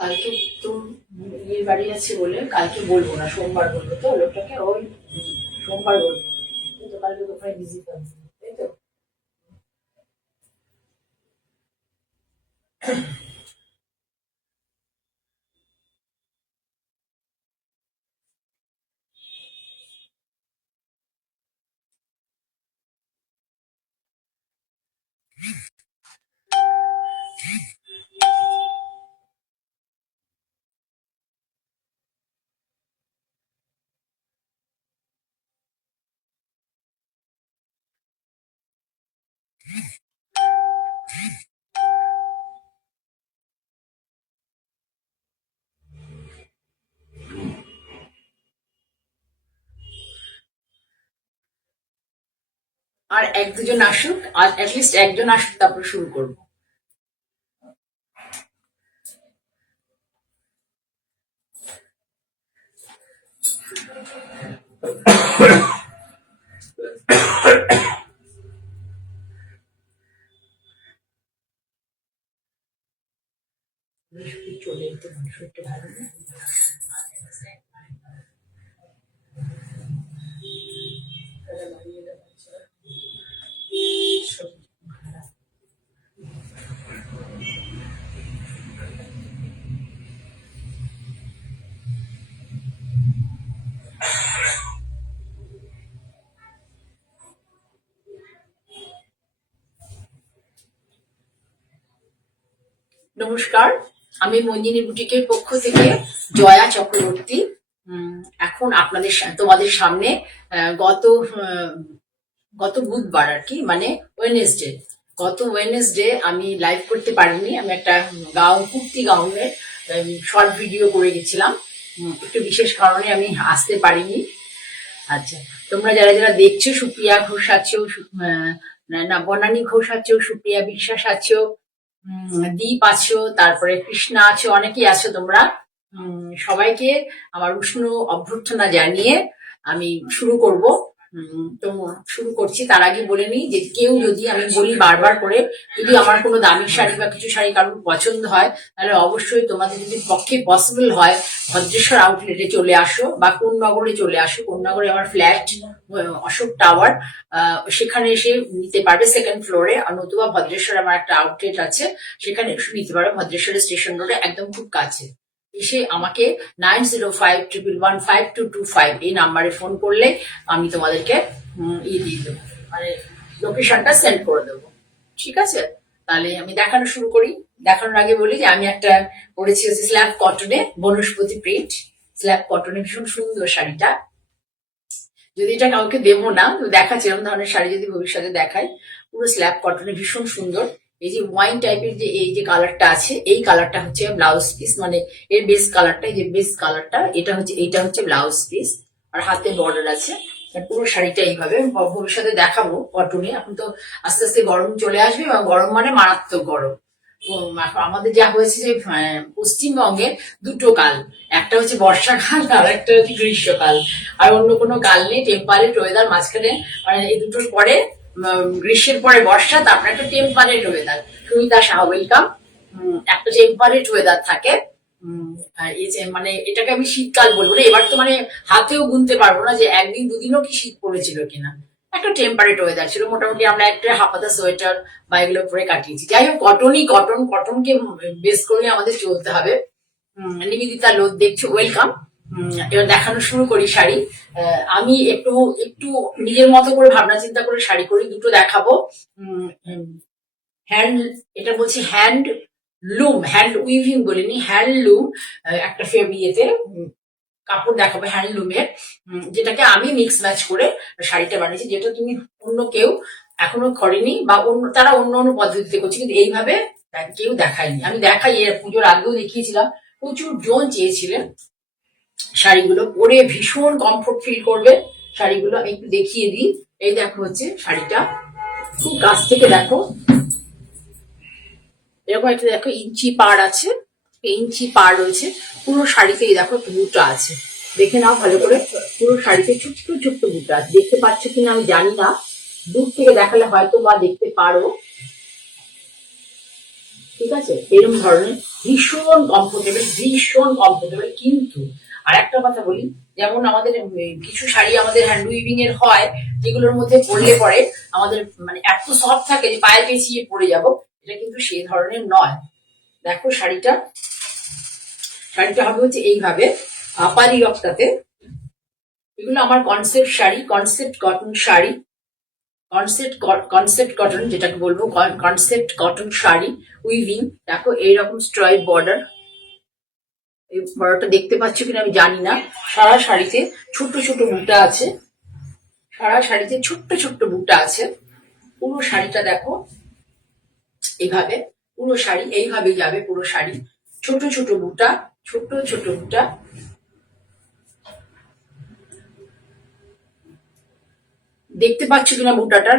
কালকে তো ইয়ে বাড়ি আছে বলে কালকে বলবো না, সোমবার বলবো। তো লোকটাকে ওই সোমবার বলবো, কিন্তু কালকে তো ওখানে বিজি থাকবে, তাই তো। আর এক দুজন আসুক, আর অ্যাটলিস্ট একজন আসুক, তারপর শুরু করবো। চলে যেতে শরীরটা ভালো না। নমস্কার, আমি মঞ্জিনী বুটিকের পক্ষ থেকে জয়া চক্রবর্তী। এখন তোমাদের সামনে গত গত বুধবার আর কি, মানে ওয়েনেসডে, গত ওয়েনেসডে আমি লাইভ করতে পারিনি। আমি একটা কুর্তি গাউনের শর্ট ভিডিও করে গেছিলাম। একটু বিশেষ কারণে আমি আসতে পারিনি। আচ্ছা, তোমরা যারা যারা দেখছো, সুপ্রিয়া ঘোষ আছো, না বনানী ঘোষ আছো, সুপ্রিয়া বিশ্বাস আছো, দীপ আছো, তারপরে কৃষ্ণা আছো, অনেকেই আছো তোমরা। সবাইকে আমার উষ্ণ অভ্যর্থনা জানিয়ে আমি শুরু করব। তো শুরু করছি, তার আগে বলে নিই যে কেউ যদি, আমি বলি বারবার করে, যদি আমার কোনো দামি শাড়ি বা কিছু শাড়ি কারোর পছন্দ হয়, তাহলে অবশ্যই তোমাদের যদি পক্ষে পসিবল হয় ভদ্রেশ্বর আউটলেটে চলে আসো বা কোন্নগরে চলে আসো। কোন্নগরে আমার ফ্ল্যাট অশোক টাওয়ার, সেখানে এসে নিতে পারবে সেকেন্ড ফ্লোরে। আর নতুবা ভদ্রেশ্বর আমার একটা আউটলেট আছে, সেখানে এসে নিতে পারবে ভদ্রেশ্বরের স্টেশন রোডে, একদম খুব কাছে। এসে আমাকে 9051152225 এই নাম্বারে ফোন করলে আমি তোমাদেরকে ইয়ে দিয়ে দেবো, মানে লোকেশনটা সেন্ড করে দেবো। ঠিক আছে, তাহলে আমি দেখানো শুরু করি। দেখানোর আগে বলি যে আমি একটা পরেছি হচ্ছে স্ল্যাব কটনে, বনস্পতি প্রিন্ট স্ল্যাব কটনে, ভীষণ সুন্দর শাড়িটা। যদি এটা কাউকে দেবো না, দেখাচ্ছি এরকম ধরনের শাড়ি যদি ভবিষ্যতে দেখাই। পুরো স্ল্যাব কটনে, ভীষণ সুন্দর। এই যে ওয়াইন টাইপের যে এই যে কালারটা আছে, এই কালারটা হচ্ছে ব্লাউজ পিস, মানে এর বেস কালারটা, এই যে বেস কালারটা, এইটা হচ্ছে ব্লাউজ পিস। আর হাতে বর্ডার আছে। পুরো শাড়িটা এইভাবে ভবিষ্যতে দেখাবো কটনে। এখন তো আস্তে আস্তে গরম চলে আসবে, এবং গরম মানে মারাত্মক গরম। তো আমাদের যা হয়েছে যে পশ্চিমবঙ্গে দুটো কাল, একটা হচ্ছে বর্ষাকাল আর একটা হচ্ছে গ্রীষ্মকাল। আর অন্য কোনো কাল নেই, টেম্পারেট ওয়েদার মাঝখানে, মানে এই দুটোর পরে গ্রীষ্মের পরে বর্ষা, তারপরে একটা temperate weather. Sumita Shah, welcome. একটা টেম্পারেট ওয়েদার থাকে। এই যে মানে এটাকে আমি শীতকাল বলবো না, এবার তো মানে হাতেও গুনতে পারবো না যে একদিন দুদিনও কি শীত পড়েছিল কিনা। একটা টেম্পারেট ওয়েদার ছিল, মোটামুটি আমরা একটা হাফাতা সোয়েটার বা এগুলো পরে কাটিয়েছি। যাই হোক, কটনকে বেস করে আমাদের চলতে হবে। নিবেদিতা লোদ দেখছো, ওয়েলকাম। এবার দেখানো শুরু করি শাড়ি। আমি একটু একটু নিজের মতো করে ভাবনা চিন্তা করে শাড়ি করি, দুটো দেখাবো। হ্যান্ড, এটা বলছি হ্যান্ড লুম, হ্যান্ড উইভিং বলিনি, হ্যান্ডলুম। একটা ইয়েতে কাপড় দেখাবো হ্যান্ডলুমের, যেটাকে আমি মিক্স ম্যাচ করে শাড়িটা বানিয়েছি, যেটা তুমি অন্য কেউ এখনো করেনি, বা তারা অন্য অন্য পদ্ধতিতে করছে, কিন্তু এইভাবে কেউ দেখায়নি। আমি দেখাই, এর পুজোর আগেও দেখিয়েছিলাম, প্রচুর জন চেয়েছিলেন। শাড়িগুলো পরে ভীষণ কমফোর্ট ফিল করবে শাড়িগুলো। আমি একটু দেখিয়ে দিই। এই দেখো হচ্ছে শাড়িটা, খুব কাছ থেকে দেখো। এরকম একটা দেখো ইঞ্চি পাড় আছে, ইঞ্চি পাড় রয়েছে পুরো শাড়িতেই। দেখো একটু বুটা আছে, দেখে নাও ভালো করে। পুরো শাড়িতে ছোট্ট ছোট্ট বুটা আছে, দেখতে পাচ্ছ কিনা আমি জানি না, দূর থেকে দেখালে হয়তো বা দেখতে পারো। ঠিক আছে, এরকম ধরনের ভীষণ কমফোর্টেবল। কিন্তু আর একটা কথা বলি, যেমন আমাদের কিছু শাড়ি আমাদের হ্যান্ড উইভিং এর হয়, যেগুলোর মধ্যে পরলে পরে আমাদের মানে এত সফট থাকে যে পায়ে পেঁচিয়ে পড়ে যাব, এটা কিন্তু সেই ধরনের নয়। দেখো শাড়িটা হবে হচ্ছে এইভাবে আপার ইয়কটাতে। এগুলো আমার concept sari, concept cotton sari, concept cotton যেটাকে বলবো, কনসেপ্ট কটন শাড়ি উইভিং। দেখো এইরকম স্ট্রাইপ বর্ডার, এই বর্ডারটা দেখতে পাচ্ছ কিনা আমি জানি না। সারা শাড়িতে ছোট্ট ছোট্ট বুটা আছে, পুরো শাড়িটা দেখো এইভাবে, পুরো শাড়ি এইভাবে যাবে, পুরো শাড়ি ছোট ছোট বুটা, দেখতে পাচ্ছ কিনা বুটাটার,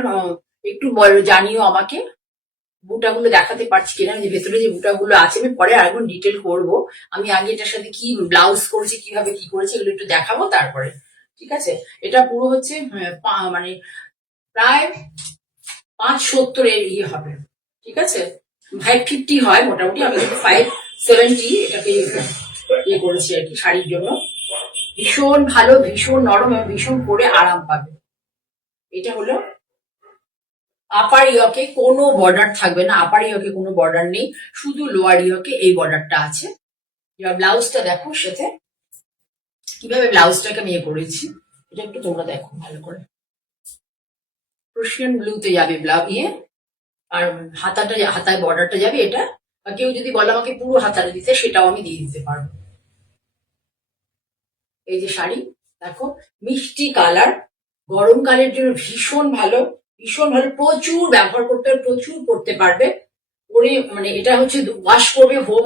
একটু জানিও আমাকে। বুটাগুলো দেখাতে পারছি কিনা, যে ভেতরে যে বুটাগুলো আছে আমি পরে আরেকবার ডিটেল করবো। আমি আগে এটার সাথে কি ব্লাউজ করেছি, কিভাবে কি করেছি এগুলো একটু দেখাবো তারপরে। ঠিক আছে, এটা পুরো হচ্ছে মানে প্রায় 570 এর ইয়ে হবে। ঠিক আছে, 550 হয় মোটামুটি, আমি কিন্তু 570 এটাকে ইয়ে করেছি আর কি শাড়ির জন্য। ভীষণ ভালো, ভীষণ নরম এবং ভীষণ পরে আরাম পাবে। এটা হলো আপার ইয়কে কোনো বর্ডার থাকবে না, আপার ইয়কে কোনো বর্ডার নেই, শুধু লোয়ার ইয়কে এই বর্ডারটা আছে। এবার ব্লাউজটা দেখো, সাথে কিভাবে ব্লাউজটাকে আমি ইয়ে করেছি এটা একটু তোমরা দেখো ভালো করে। প্রশিয়ান ব্লুতে যাবে ইয়ে, আর হাতায় বর্ডারটা যাবে এটা। বা কেউ যদি বলে আমাকে পুরো হাতাটা দিতে, সেটাও আমি দিয়ে দিতে পারবো। এই যে শাড়ি দেখো, মিষ্টি কালার, গরমকালের জন্য ভীষণ ভালো, প্রচুর ব্যবহার করতে হবে, প্রচুর করতে পারবে। করে মানে এটা হচ্ছে ওয়াশ করবে, হোম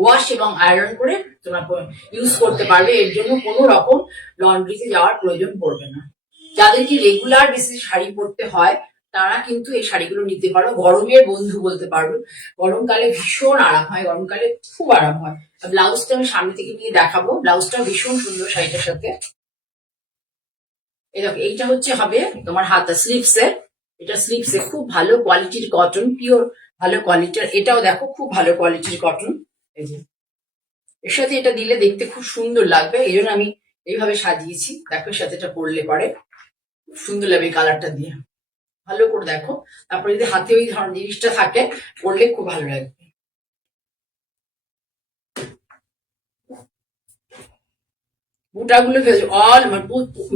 ওয়াশ এবং আয়রন করে তোমরা ইউজ করতে পারবে। এর জন্য কোনো রকম লন্ড্রিতে যাওয়ার প্রয়োজন পড়বে না। যাদেরকে রেগুলার বেসিস শাড়ি পরতে হয় তারা কিন্তু এই শাড়িগুলো নিতে পারো, গরমের বন্ধু বলতে পারো। গরমকালে ভীষণ আরাম হয়, গরমকালে খুব আরাম হয়। ব্লাউজটা আমি সামনে থেকে নিয়ে দেখাবো, ব্লাউজটা ভীষণ সুন্দর শাড়িটার সাথে। এই দেখো, এইটা হচ্ছে হবে তোমার হাতা স্লিভসে, এটা স্লিভসে খুব ভালো কোয়ালিটির কটন, পিওর ভালো কোয়ালিটির। এটাও দেখো খুব ভালো কোয়ালিটির কটন। এই যে এর সাথে এটা দিলে দেখতে খুব সুন্দর লাগবে, এই জন্য আমি এইভাবে সাজিয়েছি। দেখো এর সাথে এটা পরলে পরে খুব সুন্দর লাগবে কালারটা দিয়ে, ভালো করে দেখো। তারপরে যদি হাতে ওই ধরনের জিনিসটা থাকে পরলে খুব ভালো লাগবে। বুটাগুলো অল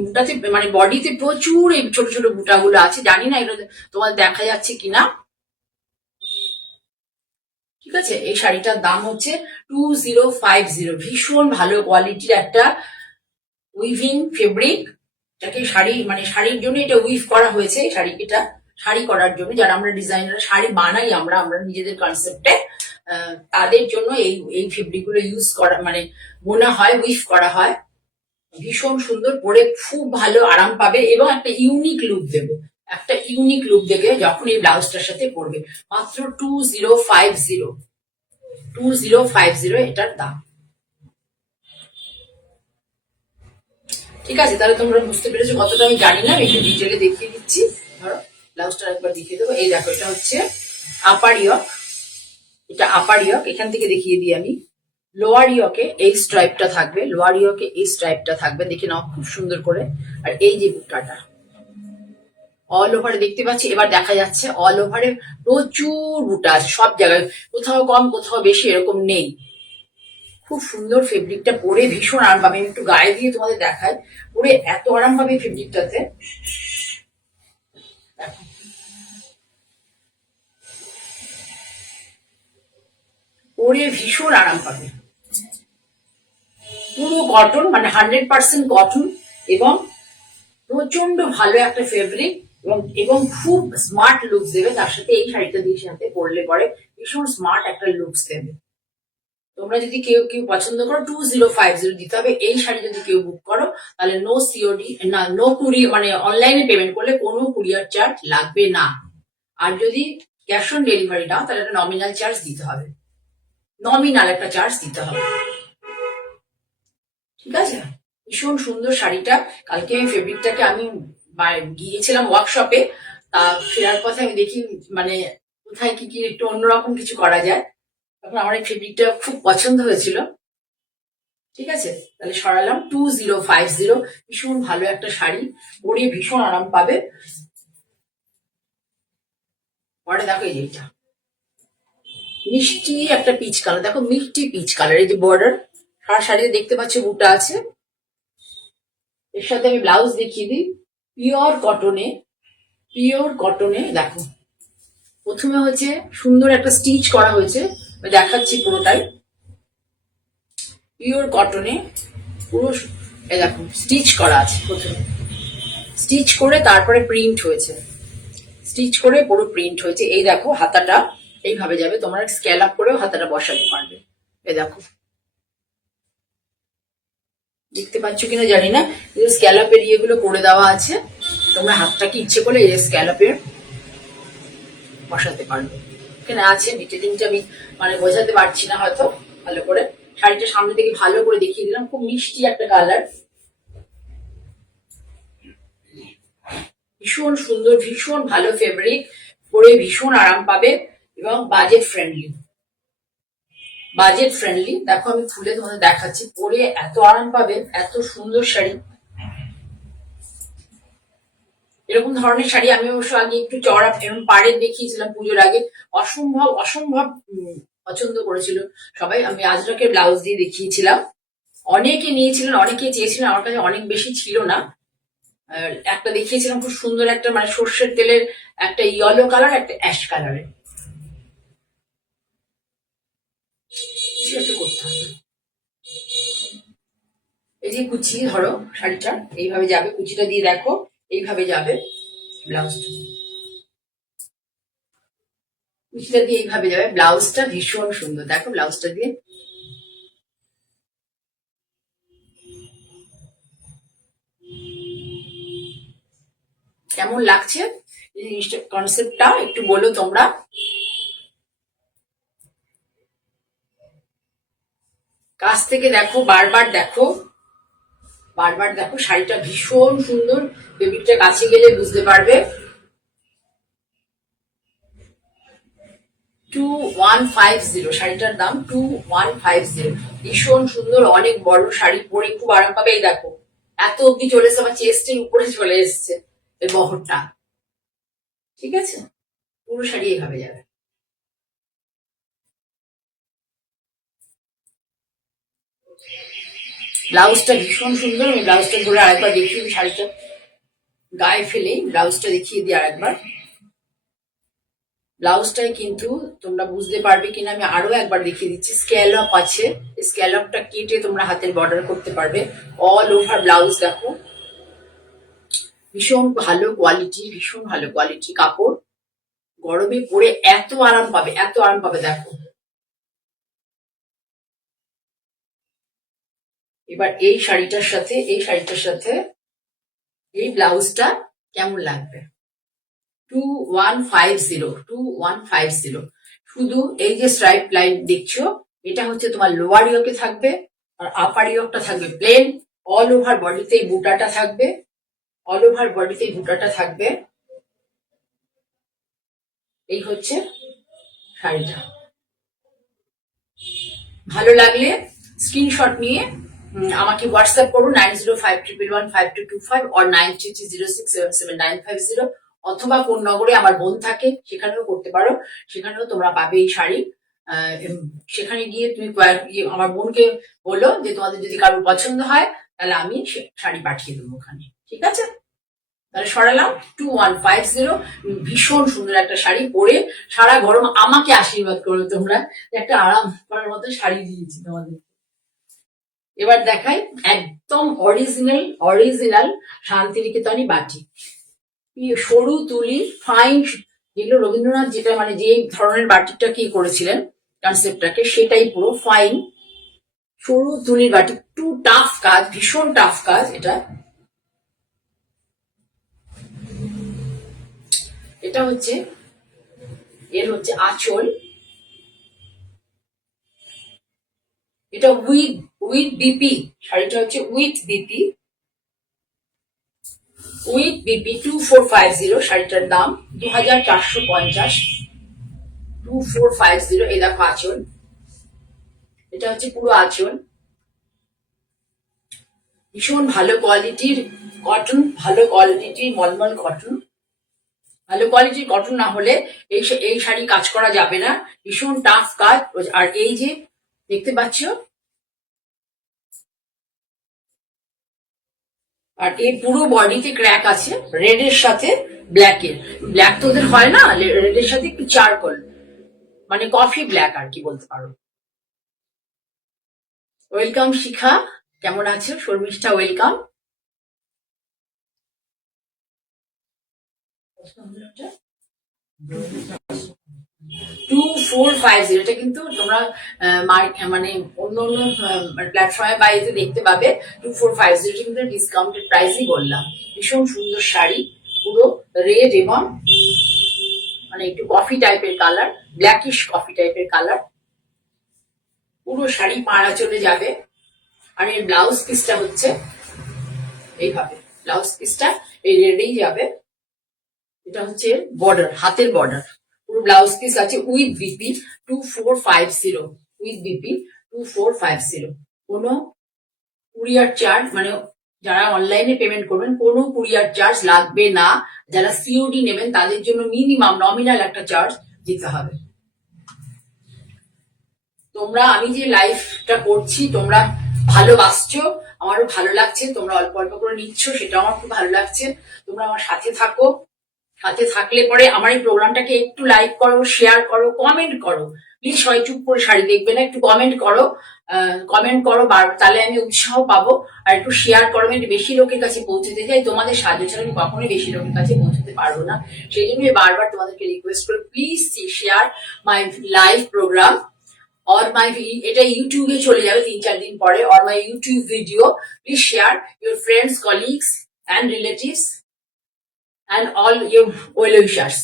বুটাতে মানে বডিতে প্রচুর এই ছোট ছোট বুটাগুলো আছে, জানি না এগুলো তোমার দেখা যাচ্ছে কিনা। ঠিক আছে, এই শাড়িটার দাম হচ্ছে 2050। ভীষণ ভালো কোয়ালিটির একটা উইভিং ফেব্রিক, এটাকে শাড়ি মানে শাড়ির জন্য এটা উইভ করা হয়েছে। এটা শাড়ি করার জন্য, যারা আমরা ডিজাইনার শাড়ি বানাই, আমরা নিজেদের কনসেপ্টে, তাদের জন্য এই ফেব্রিক গুলো ইউজ করা মানে বোনা হয়, উইভ করা হয়। ভীষণ সুন্দর, পরে খুব ভালো আরাম পাবে এবং একটা ইউনিক লুক দেবে যখন এই ব্লাউজটার সাথে পরবে। মাত্র 2050 এটার দাম। ঠিক আছে, তাহলে তোমরা বুঝতে পেরেছো কতটা আমি জানি না, একটু ডিটেলে দেখিয়ে দিচ্ছি। ধরো ব্লাউজটা একবার দেখিয়ে দেবো। এই দেখো, এটা হচ্ছে আপার ইয়ক, এখান থেকে দেখিয়ে দিই আমি। লোয়ার ইয়কে এই স্ট্রাইপটা থাকবে, দেখে নাও খুব সুন্দর করে। আর এই যে বুটাটা অল ওভারে দেখতে পাচ্ছি, এবার দেখা যাচ্ছে অল ওভারে প্রচুর বুটা আছে সব জায়গায়, কোথাও কম কোথাও বেশি এরকম নেই। খুব সুন্দর ফেব্রিকটা, পরে ভীষণ আরাম পাবে। আমি একটু গায়ে দিয়ে তোমাদের দেখাই, পরে এত আরাম পাবে এই ফেব্রিকটাতে। পরে ভীষণ আরাম পাবে, পুরো কটন মানে 100% কটন, এবং প্রচন্ড ভালো একটা ফেব্রিক, এবং খুব স্মার্ট লুকস দেবে। তার সাথে এই শাড়িটা দিয়ে সাথে পরলে পরে ভীষণ স্মার্ট একটা লুকস দেবে। তোমরা যদি কেউ পছন্দ করো 2050 দিতে হবে। এই শাড়ি যদি কেউ বুক করো তাহলে নো সিওডি না, নো কুরিয়ার মানে অনলাইনে পেমেন্ট করলে কোনো কুরিয়ার চার্জ লাগবে না। আর যদি ক্যাশ অন ডেলিভারি নাও তাহলে একটা নমিনাল চার্জ দিতে হবে, ঠিক আছে। ভীষণ সুন্দর শাড়িটা। কালকে আমি ফেব্রিকটাকে আমি গিয়েছিলাম ওয়ার্কশপে, তা ফেরার পথে আমি দেখি মানে কোথায় কি কি একটু অন্যরকম কিছু করা যায়। তখন আমার এই ফেব্রিকটা খুব পছন্দ হয়েছিল। ঠিক আছে, তাহলে সরালাম। 2050, ভীষণ ভালো একটা শাড়ি, পরে ভীষণ আরাম পাবে। পরে দেখো এই যেটা মিষ্টি একটা পিচ কালার, দেখো মিষ্টি পিচ কালার, এই যে বর্ডার সারা শাড়িতে দেখতে পাচ্ছ বুটা আছে। এর সাথে আমি ব্লাউজ দেখিয়ে দিই, পিওর কটনে, পিওর কটনে। দেখো প্রথমে হচ্ছে সুন্দর একটা স্টিচ করা হয়েছে, আমি দেখাচ্ছি পুরোটাই পিওর কটনে, পুরো এই দেখো স্টিচ করা আছে, প্রথমে স্টিচ করে তারপরে প্রিন্ট হয়েছে, স্টিচ করে পুরো প্রিন্ট হয়েছে। এই দেখো হাতাটা এইভাবে যাবে, তোমরা স্কেল আপ করেও হাতাটা বসাতে পারবে। এই দেখো দেখতে পাচ্ছ কিনা জানি না, কিন্তু স্ক্যালাপের ইয়েগুলো করে দেওয়া আছে, তোমরা হাতটাকে ইচ্ছে করলে এই স্ক্যালাপের বসাতে পারবে। এখানে আছে ডিটেলিংটা আমি মানে বোঝাতে পারছি না হয়তো ভালো করে। শাড়িটা সামনে থেকে ভালো করে দেখিয়ে দিলাম, খুব মিষ্টি একটা কালার, ভীষণ সুন্দর, ভীষণ ভালো ফেব্রিক, পরে ভীষণ আরাম পাবে এবং বাজেট ফ্রেন্ডলি, বাজেট ফ্রেন্ডলি। দেখো আমি খুলে তোমাদের দেখাচ্ছি, পরে এত আরাম পাবে, এত সুন্দর শাড়ি। এরকম ধরনের শাড়ি আমি অবশ্য আগে একটু চড়া এবং পাড়ের দেখিয়েছিলাম পুজোর আগে, অসম্ভব অসম্ভব পছন্দ করেছিল সবাই। আমি আজরাকের ব্লাউজ দিয়ে দেখিয়েছিলাম, অনেকে নিয়েছিলেন, অনেকে চেয়েছিলেন, আমার কাছে অনেক বেশি ছিল না। একটা দেখিয়েছিলাম খুব সুন্দর একটা মানে সর্ষের তেলের একটা ইয়েলো কালার, একটা অ্যাশ কালারের, করতে হবে। এই যে কুচি ধরো শাড়িটা এইভাবে যাবে, কুচিটা দিয়ে দেখো এইভাবে যাবে, ব্লাউজটা কুচিটা দিয়ে এইভাবে যাবে, ব্লাউজটা ভীষণ সুন্দর। দেখো ব্লাউজটা দিয়ে কেমন লাগছে এই জিনিসটা, কনসেপ্টটা একটু বলো তোমরা। কাছ থেকে দেখো, বারবার দেখো, বারবার দেখো, শাড়িটা ভীষণ সুন্দর, ফেব্রিকটা কাছে গেলে বুঝতে পারবে। 2150 শাড়িটার দাম 2150, ভীষণ সুন্দর, অনেক বড় শাড়ি, পরে খুব আরাম পাবে। এই দেখো এত অব্দি চলে এসছে, আমার চেস্টের উপরে চলে এসছে এই বহরটা। ঠিক আছে, পুরো শাড়ি এইভাবে যাবে। ব্লাউজটা ভীষণ সুন্দর, আমি ব্লাউজটা ধরে আরেকবার দেখিয়ে দিই, শাড়িটা গায়ে ফেলে ব্লাউজটা দেখিয়ে দিই আরেকবার। ব্লাউজটাই কিন্তু তোমরা বুঝতে পারবে কিনা আমি আরো একবার দেখিয়ে দিচ্ছি, স্ক্যালপ আছে, স্ক্যালপটা কেটে তোমরা হাতের বর্ডার করতে পারবে। অল ওভার ব্লাউজ দেখো, ভীষণ ভালো কোয়ালিটি, ভীষণ ভালো কোয়ালিটি কাপড়, গরমে পরে এত আরাম পাবে, এত আরাম পাবে। দেখো এবার এই শাড়িটার সাথে, এই শাড়িটার সাথে এই ব্লাউজটা কেমন লাগবে। 2150, শুধু এই যে স্ট্রাইপ লাইন দেখছো, এটা হচ্ছে তোমার লোয়ার ইয়োকে থাকবে, আর আপার ইয়োকটা থাকবে প্লেন। অল ওভার বডিতে এই বুটাটা থাকবে, অল ওভার বডিতে এই বুটাটা থাকবে। এই হচ্ছে শাড়িটা। ভালো লাগলে স্ক্রিনশট নিয়ে আমাকে হোয়াটসঅ্যাপ করুন 9052115225 or 9330677950, অথবা কোন নগরে আমার বোন থাকে সেখানেও করতে পারো, সেখানেও তোমরা পাবে এই শাড়ি। সেখানে গিয়ে তুমি আমার বোনকে বলো যে তোমাদের যদি কারোর পছন্দ হয় তাহলে আমি শাড়ি পাঠিয়ে দেবো ওখানে। ঠিক আছে, তাহলে সরালাম 2150, ভীষণ সুন্দর একটা শাড়ি, পরে সারা গরম আমাকে আশীর্বাদ করো তোমরা, একটা আরাম করার মতো শাড়ি দিয়েছি তোমাদের। এবার দেখাই একদম অরিজিনাল, অরিজিনাল শান্তিনিকেতনী বাটি, সরু তুলি ফাইন, যেগুলো রবীন্দ্রনাথ যেটা মানে যে ধরনের বাটিকটা কি করেছিলেন কনসেপ্টটাকে, সেটাই পুরো ফাইন সরু তুলির বাটি, একটু টাফ কাজ, ভীষণ টাফ কাজ এটা। এটা হচ্ছে এর হচ্ছে আঁচল, এটা উইথ উইথ বিপি, শাড়িটা হচ্ছে উইথ বিপি, উইথ বিপি 2450, শাড়িটার দাম 2450। 2450। এই দেখো আঁচল, এটা হচ্ছে পুরো আঁচল। ভীষণ ভালো কোয়ালিটির কটন, ভালো কোয়ালিটির মলমল কটন। ভালো কোয়ালিটির কটন না হলে এই শাড়ি কাজ করা যাবে না, ভীষণ টাফ কাজ। আর এই যে দেখতে পাচ্ছ, আর এই পুরো বডিতে ক্র্যাক আছে রেড এর সাথে ব্ল্যাক এর। ব্ল্যাক তো ওদের হয় না, রেড এর সাথে একটু চারকোল, মানে কফি ব্ল্যাক আর কি বলতে পারো। ওয়েলকাম শিখা, কেমন আছো? শর্মিষ্ঠা ওয়েলকাম। 2450, এটা কিন্তু তোমরা মানে অন্য অন্য প্ল্যাটফর্মে বা এতে দেখতে পাবে 2450, কিন্তু ডিসকাউন্টেড প্রাইসই বললাম। ভীষণ সুন্দর শাড়ি, পুরো রেড এবং মানে একটু কফি টাইপের কালার, ব্ল্যাকিশ কফি টাইপের কালার। পুরো শাড়ি পাড়া চলে যাবে। আর এর ব্লাউজ পিসটা হচ্ছে এইভাবে, ব্লাউজ পিসটা এই রেডেই যাবে। এটা হচ্ছে বর্ডার, হাতের বর্ডার। পুরো ব্লাউজ পিস আছে উইথ বিপি 2450, উইথ বিপি 2450। কোনো কুরিয়ার চার্জ, মানে যারা অনলাইনে পেমেন্ট করবেন কোনো কুরিয়ার চার্জ লাগবে না। যারা সিওডি নেবেন তাদের জন্য মিনিমাম নমিনাল একটা চার্জ দিতে হবে। তোমরা, আমি যে লাইফটা করছি তোমরা ভালোবাসছো, আমারও ভালো লাগছে। তোমরা অল্প অল্প করে নিচ্ছ, সেটা আমার খুব ভালো লাগছে। তোমরা আমার সাথে থাকো, সাথে থাকলে পরে আমার এই প্রোগ্রামটাকে একটু লাইক করো, শেয়ার করো, কমেন্ট করো। প্লিজ সবাই চুপ করে শাড়ি দেখবে না, একটু কমেন্ট করো, কমেন্ট করো, তাহলে আমি উৎসাহ পাবো। আর একটু শেয়ার করো, আমি একটু বেশি লোকের কাছে পৌঁছতে চাই। তোমাদের সাহায্য ছাড়া আমি কখনোই বেশি লোকের কাছে পৌঁছতে পারবো না। সেই জন্য বারবার তোমাদেরকে রিকোয়েস্ট করি, please share my live programme or my, এটা ইউটিউবে চলে যাবে 3-4 দিন পরে, or my YouTube video. Please share your friends, colleagues and relatives and all your well wishers,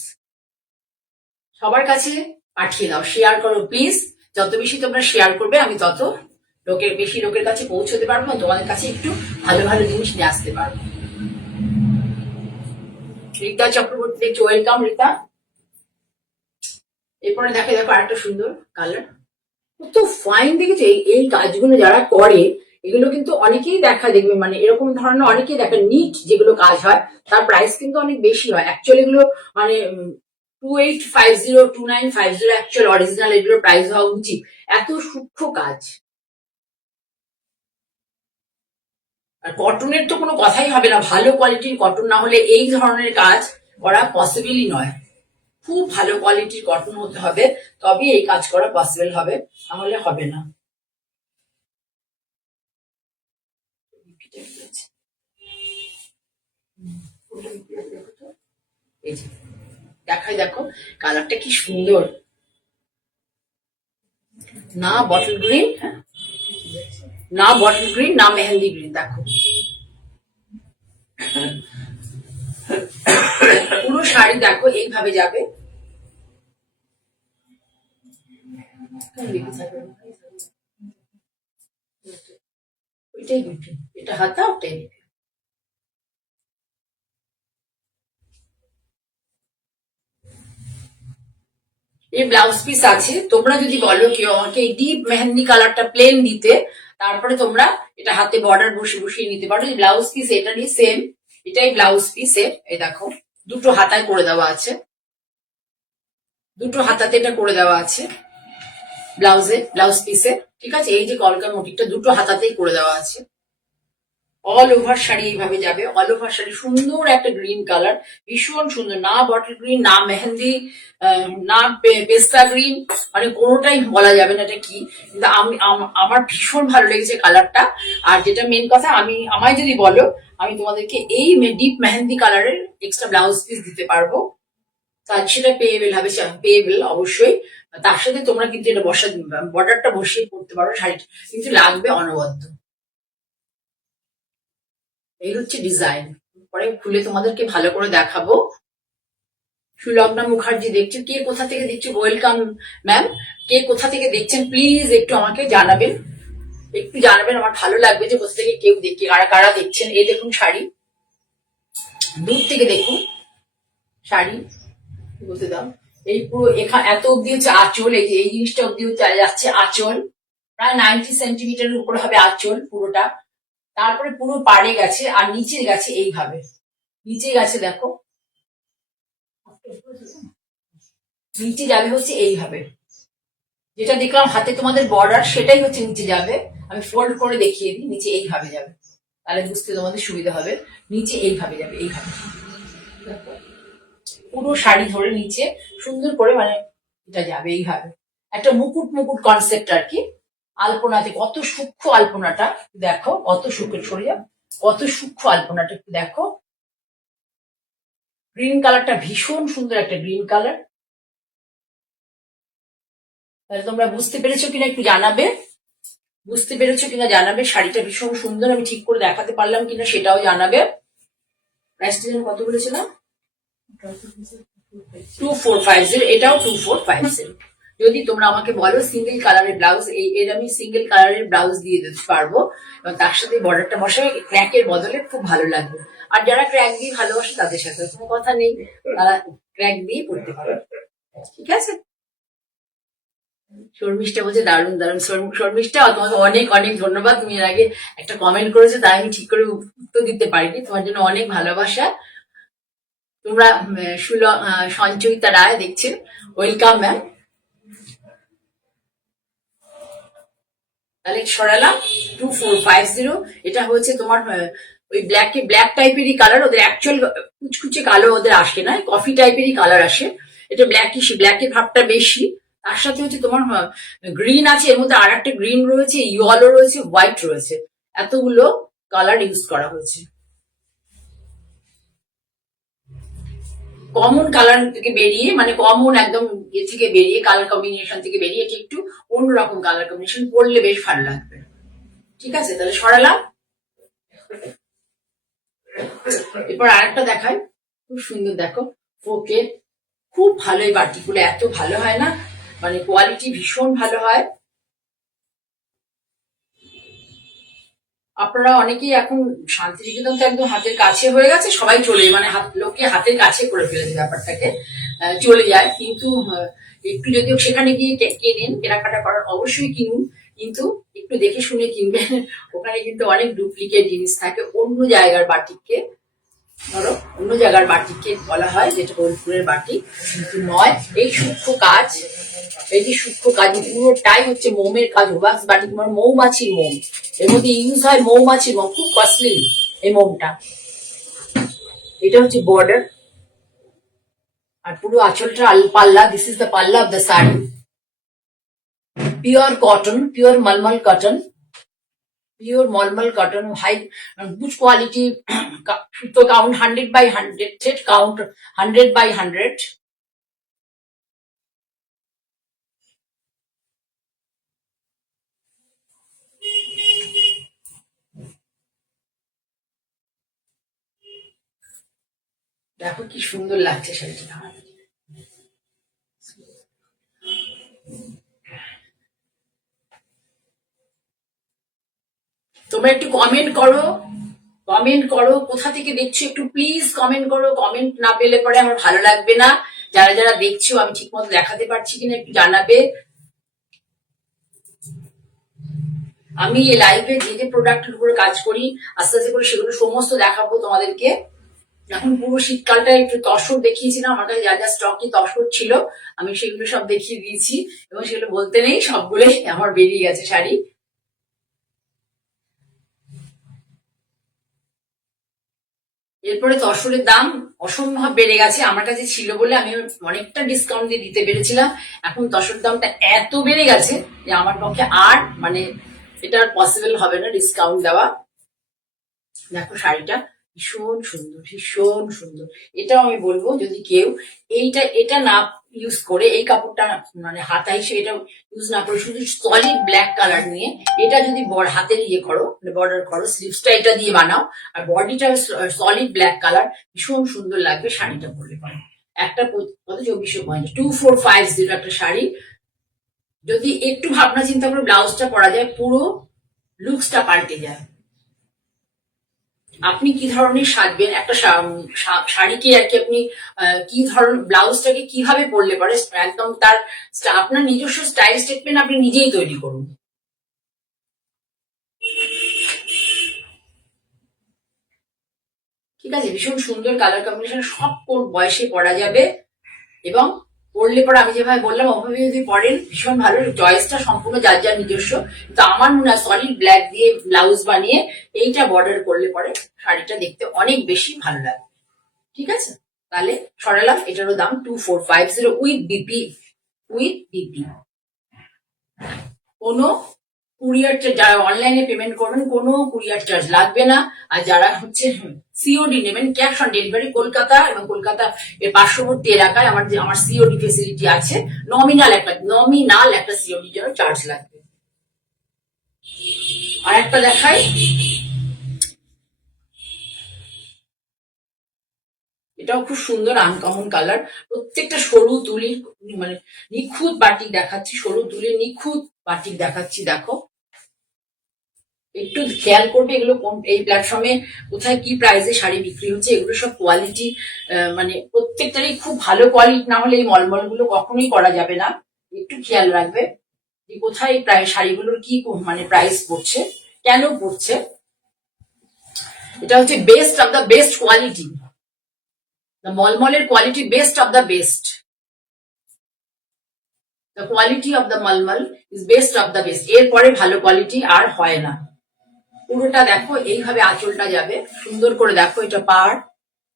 সবার কাছে পাঠিয়ে দাও, শেয়ার করো প্লিজ। যত বেশি তোমরা শেয়ার করবে আমি তত বেশি লোকের কাছে পৌঁছতে পারবো, তোমাদের কাছে একটু ভালো ভালো জিনিস নিয়ে আসতে পারবো। রীতা চক্রবর্তী দেখছো, ওয়েলকাম রীতা। এরপরে দেখো আরেকটা সুন্দর কালার, তো ফাইন দেখেছো। এই কাজগুলো যারা করে এগুলো কিন্তু অনেকেই দেখা দেখবে, মানে এরকম ধরনের অনেকেই দেখা নিট যেগুলো কাজ হয় তার প্রাইস কিন্তু অনেক বেশি হয়। অ্যাকচুয়ালি এগুলো মানে 2850, 2950 অ্যাকচুয়াল অরিজিনাল এগুলোর প্রাইস হওয়া উচিত। এত সূক্ষ্ম কাজ। আর কটনের তো কোনো কথাই হবে না, ভালো কোয়ালিটির কটন না হলে এই ধরনের কাজ করা পসিবলই নয়। খুব ভালো কোয়ালিটির কটন হতে হবে, তবে এই কাজ করা পসিবল হবে, তাহলে হবে না। দেখাই, দেখো কালারটা কি সুন্দর না, বটল গ্রিন, না বটল গ্রিন না মেহেন্দি গ্রিন। দেখো পুরো শাড়ি দেখো এইভাবে যাবে। ওইটাই বিপি, এটা হাতা, ওটাই বিপি। এই ব্লাউজ পিস আছে। তোমরা যদি বলো কেউ আমাকে এই ডিপ মেহেন্দি কালারটা প্লেন দিতে, তারপরে তোমরা এটা হাতে বর্ডার বসিয়ে নিতে পারো। ব্লাউজ পিস এটারই সেম, এটাই ব্লাউজ পিস এর। এই দেখো দুটো হাতায় করে দেওয়া আছে, দুটো হাতাতে এটা করে দেওয়া আছে ব্লাউজ পিসে, ঠিক আছে। এই যে কলকা মোটিভটা দুটো হাতাতেই করে দেওয়া আছে। অল ওভার শাড়ি এইভাবে যাবে, অল ওভার শাড়ি। সুন্দর একটা গ্রিন কালার, ভীষণ সুন্দর, না বটল গ্রিন না মেহেন্দি না পেস্তা গ্রিন, মানে কোনোটাই বলা যাবে না এটা কি। কিন্তু আমার ভীষণ ভালো লেগেছে কালারটা। আর যেটা মেন কথা, আমায় যদি বলো আমি তোমাদেরকে এই ডিপ মেহেন্দি কালারের এক্সট্রা ব্লাউজ পিস দিতে পারবো, তার সেটা পেয়েবেল হবে, পেয়েবেল অবশ্যই। তার সাথে তোমরা কিন্তু এটা বর্ডারটা বসিয়ে পড়তে পারো, শাড়িটা কিন্তু লাগবে অনবদ্য। এই হচ্ছে ডিজাইন, পরে খুলে তোমাদেরকে ভালো করে দেখাবো। সুলগ্না মুখার্জি দেখছো, কে কোথা থেকে দেখছো? Welcome ma'am. কে কোথা থেকে দেখছেন প্লিজ একটু আমাকে জানাবেন, একটু জানাবেন, আমার ভালো লাগবে যে কোথা থেকে কেউ দেখে, কারা কারা দেখছেন। এই দেখুন শাড়ি, দূর থেকে দেখুন শাড়ি, বলতে দাও। এই পুরো এখানে এত অব্দি হচ্ছে আঁচল, এই যে এই জিনিসটা অব্দি যাচ্ছে আঁচল, প্রায় 90 সেন্টিমিটারের উপরে হবে আঁচল পুরোটা। তারপরে পুরো পাড়ে গেছে, আর নিচে গেছে এইভাবে, নিচে গেছে দেখো, নিচে যাবে হচ্ছে এইভাবে, যেটা দেখলাম হাতে তোমাদের বর্ডার সেটাই হচ্ছে নিচে যাবে। আমি ফোল্ড করে দেখিয়ে দিই, নিচে এইভাবে যাবে, তাহলে বুঝতে তোমাদের সুবিধা হবে। নিচে এইভাবে যাবে, এইভাবে পুরো শাড়ি ধরে নিচে সুন্দর করে, মানে এটা যাবে এইভাবে, একটা মুকুট মুকুট কনসেপ্ট আর কি। আলপনাতে কত সূক্ষ্ম আলপনাটা দেখো, কত সূক্ষ্ম, সরে যাও, কত সূক্ষ্ম আলপনাটা একটু দেখো। গ্রিন কালারটা ভীষণ সুন্দর, একটা গ্রিন কালার। তাহলে তোমরা বুঝতে পেরেছো কিনা একটু জানাবে, বুঝতে পেরেছো কিনা জানাবে। শাড়িটা ভীষণ সুন্দর, আমি ঠিক করে দেখাতে পারলাম কিনা সেটাও জানাবে। প্রাইসটা যেন কত বলেছিলাম, 2450, এটাও 2450। যদি তোমরা আমাকে বলো সিঙ্গেল কালারের ব্লাউজ, এর আমি সিঙ্গেল কালারের ব্লাউজ দিয়ে দিতে পারবো, এবং তার সাথে বর্ডারটা বসাবে, ক্র্যাকের বদলে খুব ভালো লাগবে। আর যারা ক্র্যাক দিয়ে ভালোবাসে তাদের সাথে কোনো কথা নেই, তারা ক্র্যাক দিয়ে পড়তে পারে, ঠিক আছে। শর্মিষ্ঠা বলছে দারুণ দারুণ। শর্মিষ্ঠা, তোমাকে অনেক অনেক ধন্যবাদ, তুমি এর আগে একটা কমেন্ট করেছো, তাই আমি ঠিক করে উত্তর দিতে পারিনি, তোমার জন্য অনেক ভালোবাসা। তোমরা সঞ্চয়িতা রায় দেখছেন, ওয়েলকাম ম্যাম। তাহলে সরালাম 2450। এটা হচ্ছে তোমার ওই ব্ল্যাক টাইপেরই কালার, ওদের অ্যাকচুয়াল কুচকুচে কালো ওদের আসে না, কফি টাইপেরই কালার আসে। এটা ব্ল্যাকের ভাবটা বেশি। তার সাথে হচ্ছে তোমার গ্রিন আছে, এর মধ্যে আর একটা গ্রিন রয়েছে, ইয়েলো রয়েছে, হোয়াইট রয়েছে, এতগুলো কালার ইউজ করা হয়েছে। কমন কালার থেকে বেরিয়ে, মানে কমন একদম ইয়ে থেকে বেরিয়ে, কালার কম্বিনেশন থেকে বেরিয়ে এটি একটু অন্যরকম কালার কম্বিনেশন, পরলে বেশ ভালো লাগবে, ঠিক আছে। তাহলে সরালাম। এরপর আরেকটা দেখাই, খুব সুন্দর দেখো, ওকে, খুব ভালো। এই বাটিগুলো এত ভালো হয় না, মানে কোয়ালিটি ভীষণ ভালো হয়। আপনারা অনেকেই এখন শান্তিনিকেতন তো একদম হাতের কাছে হয়ে গেছে, সবাই চলে, মানে লোকে হাতের কাছে করে ফেলেছে ব্যাপারটাকে, চলে যায়। কিন্তু একটু যদি সেখানে গিয়ে কেনেন, কেনাকাটা করার অবশ্যই কিনুন, কিন্তু একটু দেখে শুনে কিনবেন। ওখানে কিন্তু অনেক ডুপ্লিকেট জিনিস থাকে, অন্য জায়গার বাটিককে, ধরো অন্য জায়গার বাটিককে বলা হয়, যেটা বোলপুরের বাটি, কিন্তু নয়। এই সূক্ষ্ম কাজ, এই যে সূক্ষ্ম কাজ পুরোটাই হচ্ছে মোমের কাজ, ওয়াক্স বাটি, তোমার মৌমাছির মোম, এর মধ্যে ইউজ হয় মৌমাছির মোম, খুব কস্টলি এই মোমটা। এটা হচ্ছে বর্ডার, আর পুরো আঁচলটা পাল্লা, this is the palla of the sari. Pure cotton, pure malmal cotton, pure malmal cotton, high good quality. সুতো কাউন্ট 100/100, থ্রেড কাউন্ট 100/100। দেখো কি সুন্দর লাগছে শাড়িটা। তোমরা একটু কমেন্ট করো, কমেন্ট করো, কোথা থেকে দেখছো একটু প্লিজ কমেন্ট করো। কমেন্ট না পেলে পরে আমার ভালো লাগবে না। যারা যারা দেখছো আমি ঠিক মতো দেখাতে পারছি কিনা একটু জানাবে। আমি এই লাইভে যে যে প্রোডাক্টের উপরে কাজ করি, আস্তে আস্তে করে সেগুলো সমস্ত দেখাবো তোমাদেরকে। এখন পুরো শীতকালটা একটু তসর দেখিয়েছিলাম, আমার কাছে যা যা স্টকে তসর ছিল আমি সেগুলো সব দেখিয়ে দিয়েছি, এবং সেগুলো বলতে নেই, সবগুলোই আমার বেরিয়ে গেছে শাড়ি। এরপরে তসরের দাম অসম্ভব বেড়ে গেছে, আমার কাছে ছিল বলে আমি অনেকটা ডিসকাউন্ট দিয়ে দিতে পেরেছিলাম। এখন তসরের দামটা এত বেড়ে গেছে যে আমার পক্ষে আর, মানে এটা আর পসিবল হবে না ডিসকাউন্ট দেওয়া। দেখো শাড়িটা ভীষণ সুন্দর, ভীষণ সুন্দর। এটাও আমি বলবো, যদি কেউ এটা না ইউজ করে, এই কাপড়টা মানে হাতা হিসেবে এটা ইউজ না করে, শুধু সলিড ব্ল্যাক কালার নিয়ে এটা যদি হাতের ইয়ে করো, মানে বর্ডার করো, স্লিভসটা এটা দিয়ে বানাও, আর বডিটা সলিড ব্ল্যাক কালার, ভীষণ সুন্দর লাগবে শাড়িটা পরলে পরে। একটা কত, 2450, 2450 একটা শাড়ি। যদি একটু ভাবনা চিন্তা করে ব্লাউজটা পরা যায়, পুরো লুকসটা পাল্টে যায়। আপনি কি ধরনের সাজবেন, একটা শাড়িকে আর কি আপনি কি ধরনের ব্লাউজটাকে কিভাবে পরলে পরে একদম তার আপনার নিজস্ব স্টাইল স্টেটমেন্ট আপনি নিজেই তৈরি করুন। ঠিক আছে, ভীষণ সুন্দর কালার কম্বিনেশন, সব বয়সে পরা যাবে এবং পরলে পরে আমি যেভাবে বললাম ওভাবে যদি পরেন ভীষণ ভালো। চয়েসটা সম্পূর্ণ যার যার নিজস্ব, কিন্তু আমার মনে হয় সলিড ব্ল্যাক দিয়ে ব্লাউজ বানিয়ে এইটা বর্ডার করলে পরে শাড়িটা দেখতে অনেক বেশি ভালো লাগে। ঠিক আছে, তাহলে সরালাম। এটারও দাম 2450 উইথ বিপি। উইথ বিপি কোনো কুরিয়ার চার্জ, যারা অনলাইনে পেমেন্ট করবেন কোনো কুরিয়ার চার্জ লাগবে না। আর যারা হচ্ছে সিওডি নেবেন, ক্যাশ অন ডেলিভারি, কলকাতা এবং কলকাতা এর পার্শ্ববর্তী এলাকায় আমার সিওডি ফেসিলিটি আছে। নমিনাল একটা সিওডি জন্য চার্জ লাগবে। আর একটা দেখাই, এটাও খুব সুন্দর আনকমন কালার, প্রত্যেকটা সরু তুলি, মানে নিখুঁত বাটিক দেখাচ্ছি, সরু তুলি নিখুঁত বাটিক দেখাচ্ছি। দেখো একটু খেয়াল করবে এগুলো কোন এই প্ল্যাটফর্মে কোথায় কি প্রাইসে শাড়ি বিক্রি হচ্ছে। এগুলো সব কোয়ালিটি, মানে প্রত্যেকটারই খুব ভালো কোয়ালিটি না হলে এই মলমল গুলো কখনোই করা যাবে না। একটু খেয়াল রাখবে যে কোথায় প্রায় শাড়িগুলোর কি মানে প্রাইস পড়ছে, কেন পড়ছে। এটা হচ্ছে best of the best quality, মলমলের quality best of the best. The quality of the malmal is best of the best. এরপরে ভালো কোয়ালিটি আর হয় না। পুরোটা দেখো এইভাবে আঁচলটা যাবে, সুন্দর করে দেখো এটা পাড়,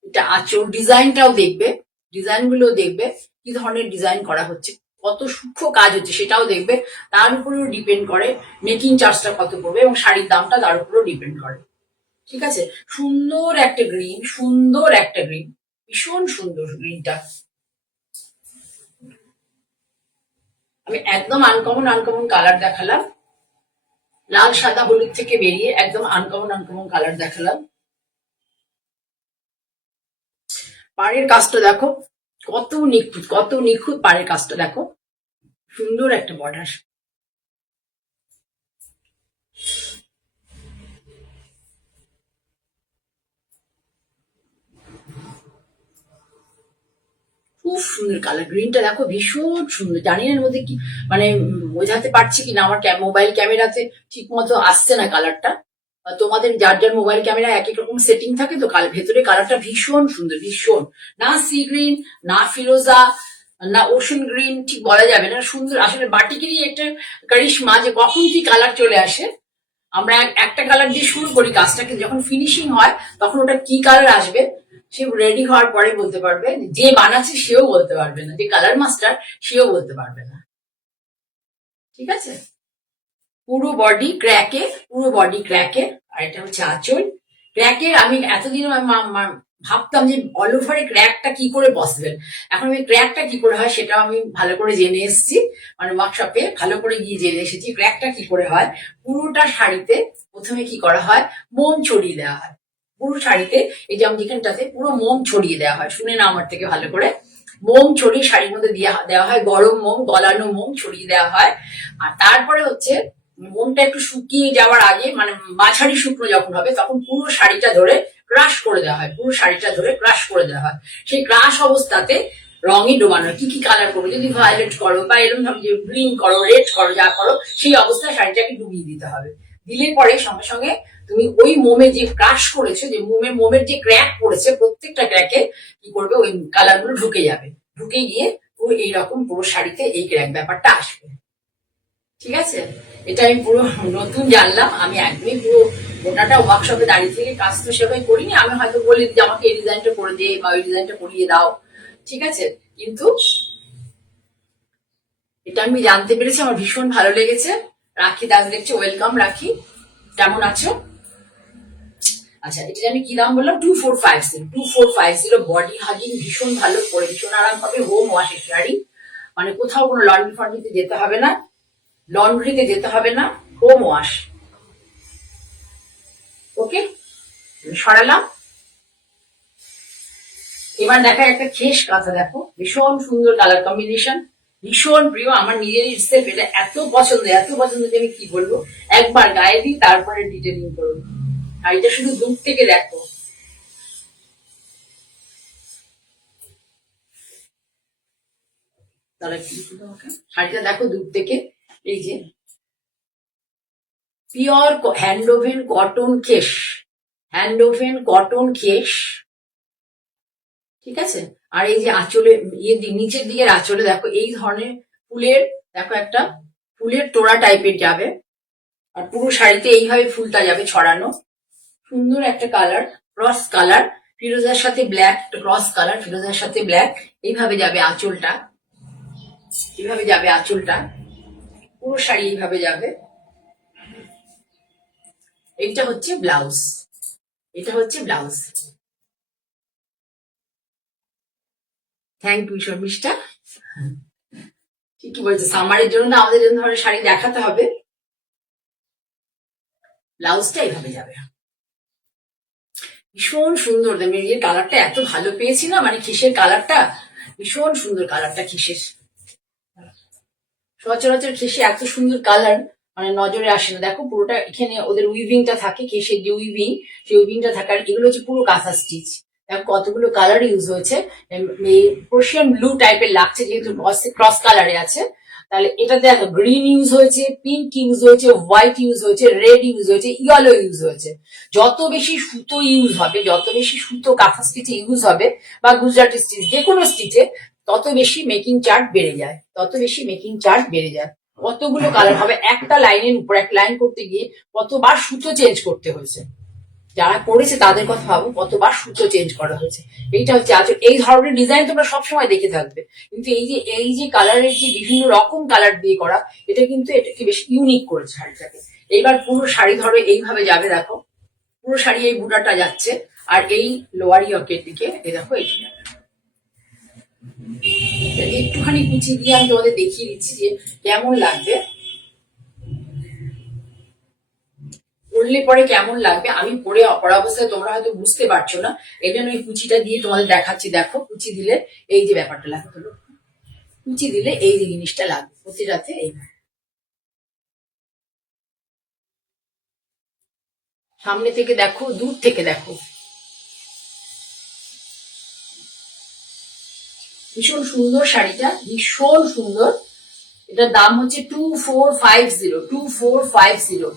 এটা আঁচল, ডিজাইনটাও দেখবে, ডিজাইন গুলো দেখবে কি ধরনের ডিজাইন করা হচ্ছে, কত সূক্ষ্ম কাজ হচ্ছে সেটাও দেখবে। তার উপরেও ডিপেন্ড করে মেকিং চার্জটা কত পড়বে এবং শাড়ির দামটা তার উপরেও ডিপেন্ড করে। ঠিক আছে, সুন্দর একটা গ্রিন, সুন্দর একটা গ্রিন, ভীষণ সুন্দর গ্রিনটা। আমি একদম আনকমন কালার দেখালাম, লাল সাদা হলুদ থেকে বেরিয়ে একদম আনকমন কালার দেখালাম। পাড়ের কাজটা দেখো কত নিখুঁত পাড়ের কাজটা দেখো, সুন্দর একটা বর্ডার। খুব সুন্দর কালার, গ্রিনটা দেখো ভীষণ সুন্দর। জানি না এর মধ্যে কি মানে বোঝাতে পারছি কিনা, আমার মোবাইল ক্যামেরাতে ঠিক মতো আসছে না কালারটা। তোমাদের যার যার মোবাইল ক্যামেরা এক এক রকম সেটিং থাকে তো, ভেতরে কালারটা ভীষণ সুন্দর, ভীষণ, না সি গ্রিন না ফিরোজা না ওশন গ্রিন, ঠিক বলা যাবে না, সুন্দর। আসলে বাটিকেরই একটা কারিশমা যে কখন কি কালার চলে আসে। আমরা একটা কালার দিয়ে শুরু করি কাজটাকে, যখন ফিনিশিং হয় তখন ওটা কি কালার আসবে সে রেডি হওয়ার পরে বলতে পারবে, যে বানাচ্ছে সেও বলতে পারবে না, যে কালার মাস্টার সেও বলতে পারবে না। ঠিক আছে, পুরো বডি ক্র্যাকে, আর এটা হচ্ছে আঁচল। ক্র্যাকের আমি এতদিন ভাবতাম যে অল ওভারে ক্র্যাকটা কি করে পসিবল, এখন আমি ক্র্যাকটা কি করে হয় সেটা আমি ভালো করে জেনে এসেছি, মানে ওয়ার্কশপে ভালো করে গিয়ে জেনে এসেছি ক্র্যাকটা কি করে হয়। পুরোটা শাড়িতে প্রথমে কি করা হয়, মোম ছড়িয়ে দেওয়া হয় পুরো শাড়িতে। এই যেমন যেখানটাতে পুরো মোম ছড়িয়ে দেওয়া হয়, শুনে না আমার থেকে ভালো করে, মোম ছড়িয়ে শাড়ির মধ্যে দেওয়া হয়, গরম মোম, গলানো মোম ছড়িয়ে দেওয়া হয়। আর তারপরে হচ্ছে মোমটা একটু শুকিয়ে যাওয়ার আগে, মানে মাঝারি শুকনো যখন হবে তখন পুরো শাড়িটা ধরে ক্রাশ করে দেওয়া হয়, পুরো শাড়িটা ধরে ক্রাশ করে দেওয়া হয়। সেই ক্রাশ অবস্থাতে রঙই ডোবানো, কি কি কালার করবো, যদি ভায়োলেট করো বা এরকম ভাবে গ্রিন করো, রেড করো, যা করো সেই অবস্থায় শাড়িটাকে ডুবিয়ে দিতে হবে। দিলে পরে সঙ্গে সঙ্গে তুমি ওই মোমে যে ক্রাশ করেছো, যে মোমের যে ক্র্যাক পড়েছে প্রত্যেকটা ক্র্যাকে কি করবে, ওই কালার গুলো ঢুকে যাবে, ঢুকে গিয়ে পুরো এইরকম পুরো শাড়িতে এই ক্র্যাক ব্যাপারটা আসবে। ঠিক আছে, এটা আমি পুরো নতুন জানলাম, আমি একদমই পুরো গোটাটা ওয়ার্কশপে দাঁড়িয়ে থেকে কাজ তো সেভাবে করিনি। আমি হয়তো বলি যে আমাকে এই ডিজাইনটা করে দে বা ওই ডিজাইনটা করিয়ে দাও, ঠিক আছে, কিন্তু এটা আমি জানতে পেরেছি, আমার ভীষণ ভালো লেগেছে। রাখি দাস দেখছে, ওয়েলকাম রাখি, কেমন আছো? আচ্ছা, এটা আমি কি দাম বললাম, 2450 বডি হাগিং, ভীষণ ভালো পরে, ভীষণ আরাম পাবে। হোম ওয়াশের শাড়ি, মানে কোথাও কোনো লন্ড্রি যেতে হবে না, হোম ওয়াশ। ওকে, সরালাম। এবার দেখা একটা খেস কাঁথা, দেখো ভীষণ সুন্দর কালার কম্বিনেশন, ভীষণ প্রিয় আমার নিজের সেলফ, এটা এত পছন্দ যে আমি কি বলবো, একবার গায়ে দিই তারপরে ডিটেলিং করবো। শাড়িটা শুধু দূর থেকে দেখো, তাহলে কি তোমাকে শাড়িটা দেখো দূর থেকে, এই যে pure hand woven cotton khes, hand woven cotton khes, ঠিক আছে। আর এই যে আঁচলে নিচের দিকের আঁচলে দেখো এই ধরনের ফুলের, দেখো একটা ফুলের তোড়া টাইপের যাবে, আর পুরো শাড়িতে এইভাবে ফুলটা যাবে ছড়ানো, সুন্দর একটা কালার, ক্রস কালার, ফিরোজার সাথে ব্ল্যাক, ক্রস কালার ফিরোজার সাথে ব্ল্যাক, এইভাবে যাবে আঁচলটা, এইভাবে যাবে আঁচলটা, পুরো শাড়ি এইভাবে যাবে। এইটা হচ্ছে ব্লাউজ, এটা হচ্ছে ব্লাউজ। থ্যাংক ইউ শর্মিষ্ঠা, ঠিকই বলছে, সামারের জন্য আমাদের এরকম ধরনের শাড়ি দেখাতে হবে। ব্লাউজটা এইভাবে যাবে, ভীষণ সুন্দর। মেরির কালারটা এত ভালো পেয়েছি না, মানে খিসের কালারটা ভীষণ সুন্দর, কালারটা খিসের, সচরাচর খিসে এত সুন্দর কালার মানে নজরে আসে না। দেখো পুরোটা এখানে ওদের উইভিংটা থাকে, খেসের যে উইভিং, সেই উইভিংটা থাকার, এগুলো হচ্ছে পুরো কাঁথা স্টিচ। দেখো কতগুলো কালার ইউজ হয়েছে, প্রশিয়ান ব্লু টাইপের লাগছে যেহেতু ক্রস কালারে আছে, তাহলে এটা দেখো গ্রিন ইউজ হয়েছে, পিঙ্ক ইউজ হয়েছে, হোয়াইট ইউজ হয়েছে, রেড ইউজ হয়েছে, ইয়েলো ইউজ হয়েছে। যত বেশি সুতো ইউজ হবে, যত বেশি সুতো কাঁথা স্টিচে ইউজ হবে বা গুজরাটি স্টিচ যে কোনো স্টিচে, তত বেশি মেকিং চার্জ বেড়ে যায়, তত বেশি মেকিং চার্জ বেড়ে যায়। কতগুলো কালার হবে একটা লাইনের উপর, এক লাইন করতে গিয়ে কতবার সুতো চেঞ্জ করতে হয়েছে, যারা করেছে তাদের কথা ভাবো, কতবার সুতো চেঞ্জ করা হয়েছে। এইটা হচ্ছে আঁচল, এই ধরনের ডিজাইন তোমরা সবসময় দেখে থাকবে, কিন্তু এই যে কালারের যে বিভিন্ন রকম কালার দিয়ে করা, এটা কিন্তু এটাকে বেশ ইউনিক করেছে শাড়িটাকে। এইবার পুরো শাড়ি ধরো এইভাবে যাবে, দেখো পুরো শাড়ি এই বুটাটা যাচ্ছে, আর এই লোয়ার ইয়কের দিকে এই দেখো এটি যাবে। একটুখানি কুচি দিয়ে আমি তোমাদের দেখিয়ে দিচ্ছি যে কেমন লাগবে, পরলে পরে কেমন লাগবে। আমি পরে পরা অবস্থায় তোমরা হয়তো বুঝতে পারছো না, এই জন্য এই কুচিটা দিয়ে তোমাদের দেখাচ্ছি। দেখো কুচি দিলে এই যে ব্যাপারটা লাগবে, কুচি দিলে এই যে জিনিসটা লাগবে প্রতিটাতে। এই সামনে থেকে দেখো, দূর থেকে দেখো, ভীষণ সুন্দর শাড়িটা, ভীষণ সুন্দর। এটার দাম হচ্ছে 2450, 2450।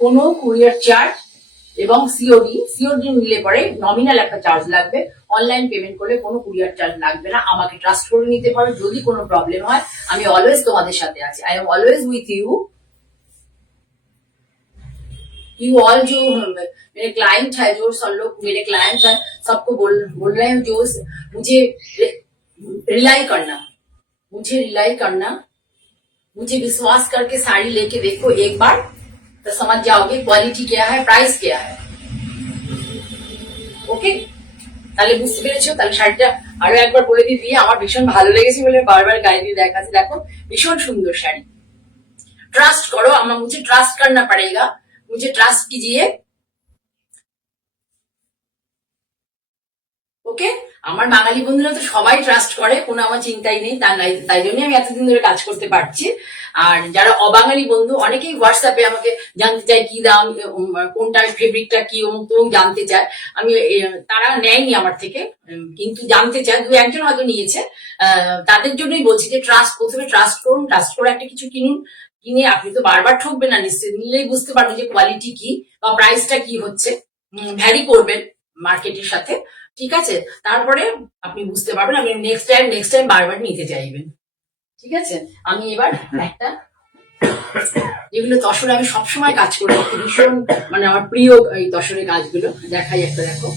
কোনো কুরিয়ার চার্জ এবং সিওডি নিলে পরে নমিনাল একটা চার্জ লাগবে, অনলাইন পেমেন্ট করলে কোনো কুরিয়ার চার্জ লাগবে না। আমাকে ট্রাস্ট করে নিতে পারো, যদি কোনো প্রবলেম হয় আমি অলওয়েজ তোমাদের সাথে আছি, I am always with you. You all जो मेरे क्लाइंट है, जो सब लोग मेरे क्लाइंट है, सबको बोल रहे हैं जो मुझे रिलाई करना, मुझे रिलाई करना, मुझे विश्वास करके साड़ी लेके देखो एक बार, तो समझ जाओगे क्वालिटी क्या है, प्राइस क्या है। ওকে, তাহলে বুঝতে পেরেছো। তাহলে শাড়িটা আরো একবার বলে দিই, আমার ভীষণ ভালো লেগেছে বলে বারবার গায়ে দিয়ে দেখাচ্ছি। দেখো ভীষণ সুন্দর শাড়ি, ट्रस्ट करो, मुझे ट्रस्ट करना पड़ेगा, मुझे ट्रस्ट कीजिए। ওকে, আমার বাঙালি বন্ধুরা তো সবাই ট্রাস্ট করে, কোনো আমার চিন্তাই নেই, তাই জন্য আমি এতদিন ধরে কাজ করতে পারছি। আর যারা অবাঙালি বন্ধু, অনেকেই হোয়াটসঅ্যাপে আমাকে জানতে চায় কি দাম, কোনটা ফেব্রিকটা কি, অমুক তমুক জানতে চায়। আমি তারা নেয়নি আমার থেকে, কিন্তু জানতে চায়, দু একজন হয়তো নিয়েছে। তাদের জন্যই বলছি যে প্রথমে ট্রাস্ট করুন, ট্রাস্ট করে একটা কিছু কিনুন, কিনে আপনি তো বারবার ঠকবেন না নিশ্চয়ই, নিলেই বুঝতে পারবেন যে কোয়ালিটি কি বা প্রাইসটা কি হচ্ছে, ভ্যারি করবেন মার্কেটের সাথে, ঠিক আছে। তারপরে আপনি বুঝতে পারবেন, আপনি নেক্সট টাইম বারবার নিতে চাইবেন, ঠিক আছে। আমি এবার একটা, যেগুলো তসরে আমি সবসময় কাজ করি, ভীষণ মানে আমার প্রিয় এই তসরের কাজগুলো দেখাই একটা। দেখো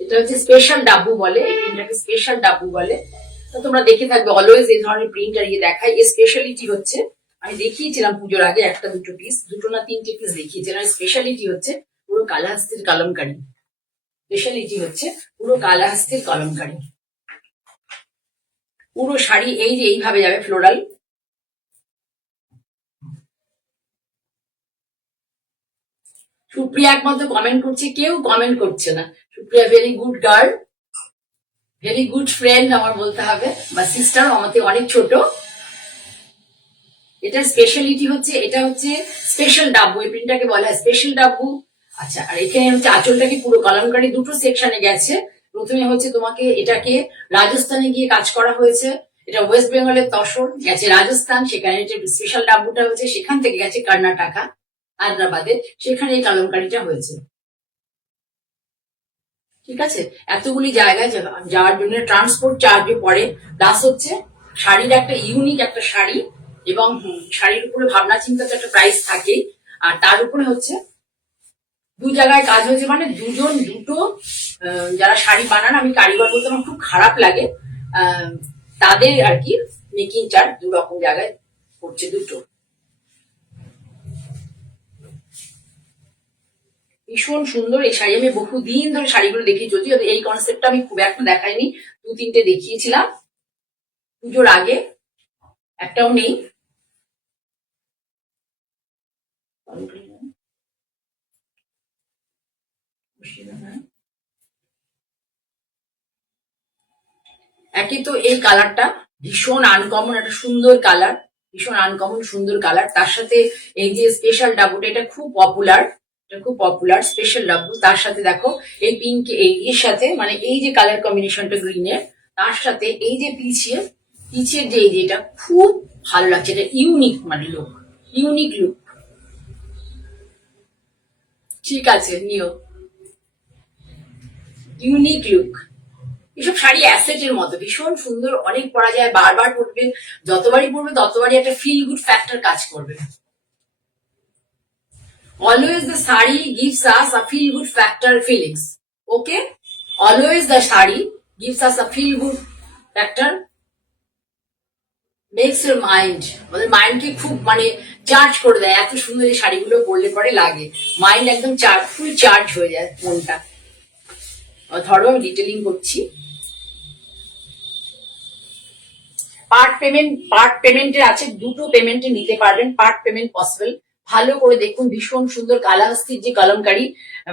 এটা হচ্ছে স্পেশাল ডাব্বু বলে, এই প্রিন্টটাকে স্পেশাল ডাব্বু বলে। তো তোমরা দেখে থাকবে অলওয়েজ এই ধরনের প্রিন্টার দেখাই। এর স্পেশালিটি হচ্ছে, আমি দেখিয়েছিলাম পুজোর আগে একটা দুটো পিস, দুটো না তিনটে পিস দেখিয়েছিলাম। স্পেশালিটি হচ্ছে পুরো কালাহস্তির কলমকারি, স্পেশালিটি হচ্ছে পুরো কালাহস্তির কলমকারি। পুরো শাড়ি এই যে এইভাবে যাবে ফ্লোরাল। সুপ্রিয়া একমাত্র কমেন্ট করছে, কেউ কমেন্ট করছে না। Supriya very good girl, very good friend আমার বলতে হবে, বা সিস্টার, আমার থেকে অনেক ছোট। এটার স্পেশালিটি হচ্ছে, এটা হচ্ছে স্পেশাল ডাব্বু, এই প্রিন্টটাকে বলা হয় স্পেশাল ডাব্বু। আচ্ছা, আর এখানে হচ্ছে আঁচলটাকে পুরো কলমকারি দুটো সেকশনে গেছে। প্রথমে হচ্ছে তোমাকে এটাকে রাজস্থানে গিয়ে কাজ করা হয়েছে, এটা ওয়েস্ট বেঙ্গলের তসর গেছে রাজস্থান, সেখানে যে স্পেশাল ডাব্বুটা হচ্ছে সেখান থেকে গেছে কর্ণাটকা হায়দ্রাবাদে, সেখানে এই কলমকারিটা হয়েছে। ঠিক আছে, এতগুলি জায়গায় যাওয়ার জন্য ট্রান্সপোর্ট চার্জও পড়ে, প্লাস হচ্ছে শাড়ির একটা ইউনিক একটা শাড়ি, এবং শাড়ির উপরে ভাবনা চিন্তা তো একটা প্রাইস থাকেই, আর তার উপরে হচ্ছে দু জায়গায় কাজ হয়েছে, মানে দুজন দুটো যারা শাড়ি বানান, আমি কারিগর বলতে আমার খুব খারাপ লাগে, তাদের আর কি মেকিং চার্জ দু রকম জায়গায় পড়ছে দুটো। ভীষণ সুন্দর এই শাড়ি, আমি বহুদিন ধরে শাড়িগুলো দেখিয়ে চলছি, এই কনসেপ্টটা আমি খুব একটা দেখাইনি, দু তিনটে দেখিয়েছিলাম পুজোর আগে, একটাও নেই। একই তো এই কালারটা ভীষণ আনকমন, একটা সুন্দর কালার, ভীষণ আনকমন সুন্দর কালার, তার সাথে এই যে স্পেশাল ডাব্বুটা, এটা খুব পপুলার, এটা খুব পপুলার স্পেশাল ডাব্বু, তার সাথে দেখো এই পিঙ্ক, এই এর সাথে মানে এই যে কালার কম্বিনেশনটা গ্রিনের, তার সাথে এই যে পিছিয়ে পিছের যে এই যে, এটা খুব ভালো লাগছে, এটা ইউনিক মানে লুক, ইউনিক লুক। ঠিক আছে, নিও, ইউনিক লুক। এসব শাড়ি অ্যাসেটের মতো ভীষণ সুন্দর, অনেক পরা যায়, বারবার পরবে, যতবারই পরবে ততবারই একটা ফিল গুড ফ্যাক্টর কাজ করবে। Always the sari gives us a feel good factor feelings, okay, always the sari gives us a feel good factor makes your mind, আমাদের মাইন্ডকে খুব মানে চার্জ করে দেয়, এত সুন্দর এই শাড়িগুলো পরলে পরে লাগে, মাইন্ড একদম চার্জ, ফুল চার্জ হয়ে যায় মনটা। ধরো আমি ডিটেলিং করছি। পার্ট পেমেন্টের আছে, দুটো পেমেন্টে নিতে পারবেন, পার্ট পেমেন্ট পসিবল। ভালো করে দেখুন, ভীষণ সুন্দর কালাহস্তির যে কলমকারি,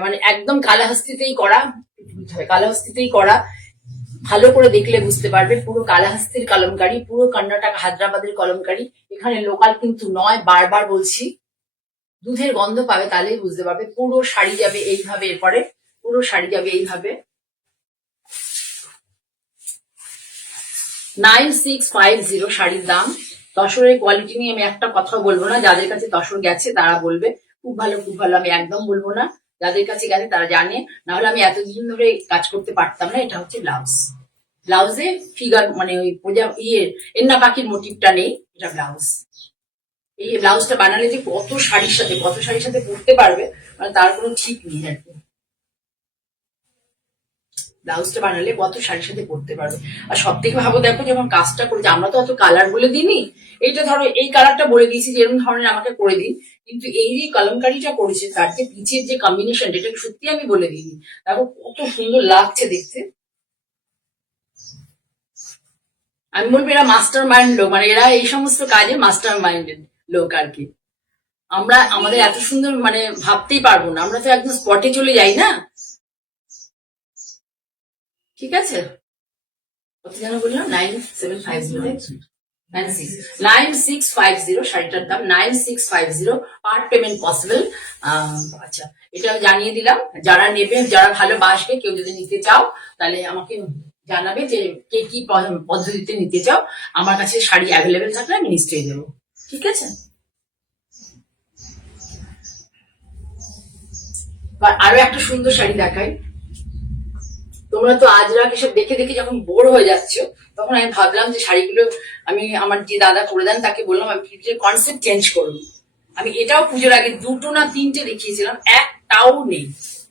মানে একদম কালাহস্তিতেই করা, কালাহস্তিতেই করা, ভালো করে দেখলে বুঝতে পারবে, পুরো কালাহস্তির কলমকারি, পুরো কর্ণাটক হায়দ্রাবাদের কলমকারি, এখানে লোকাল কিন্তু নয়, বারবার বলছি, দুধের গন্ধ পাবে তাহলেই বুঝতে পারবে। পুরো শাড়ি যাবে এইভাবে, এরপরে পুরো শাড়ি যাবে এইভাবে। 9650 শাড়ির দাম। তসরের কোয়ালিটি নিয়ে আমি একটা কথাও বলবো না, যাদের কাছে তসর গেছে তারা বলবে খুব ভালো খুব ভালো, আমি একদম বলবো না, যাদের কাছে গেছে তারা জানে, না হলে আমি এতদিন ধরে কাজ করতে পারতাম না। এটা হচ্ছে ব্লাউজ, ব্লাউজে ফিগার মানে ওই এন্না পাখির মোটিভটা নেই, এটা ব্লাউজ। এই ব্লাউজটা বানালে যে কত শাড়ির সাথে পরতে পারবে, মানে তার কোনো ঠিক নেই আর কি। ব্লাউজটা বানালে কত শাড়ির সাথে পরতে পারবে। আর সব থেকে ভাবো, দেখো যখন কাজটা করেছি, আমরা তো অত কালার বলে দিইনি, এইটা ধরো এই কালারটা বলে দিয়েছি যে এরকম ধরনের আমাকে করে দিন, কিন্তু এই যে কলমকারিটা করেছে তার যে পিচের যে কম্বিনেশন, এটা সত্যি আমি বলে দিইনি, দেখো কত সুন্দর লাগছে দেখতে। আমি বলবো এরা মাস্টার মাইন্ড লোক, মানে এরা এই সমস্ত কাজে মাস্টার মাইন্ডেড লোক আর কি। আমরা আমাদের এত সুন্দর মানে ভাবতেই পারবো না, আমরা তো একদম স্পটে চলে যাই না। ঠিক আছে, কত যেন বললাম, 9650 শাড়িটার দাম 9650, পার্ট পেমেন্ট পসিবল। আচ্ছা, এটা জানিয়ে দিলাম, যারা নেবে, যারা ভালোবাসবে, কেউ যদি নিতে চাও তাহলে আমাকে জানাবে যে কে কি পদ্ধতিতে নিতে চাও, আমার কাছে শাড়ি অ্যাভেলেবেল থাকলে আমি নিশ্চয়ই দেবো। ঠিক আছে, আরো একটা সুন্দর শাড়ি দেখাই। তোমরা তো আজরাক এসব দেখে দেখে যখন বোর হয়ে যাচ্ছ, তখন আমি ভাবলাম যে শাড়িগুলো আমি আমার যে দাদা করে দেন তাকে বললাম আমি কনসেপ্ট চেঞ্জ করুন। আমি এটাও পুজোর আগে দুটো না তিনটে দেখিয়েছিলাম, একটাও নেই,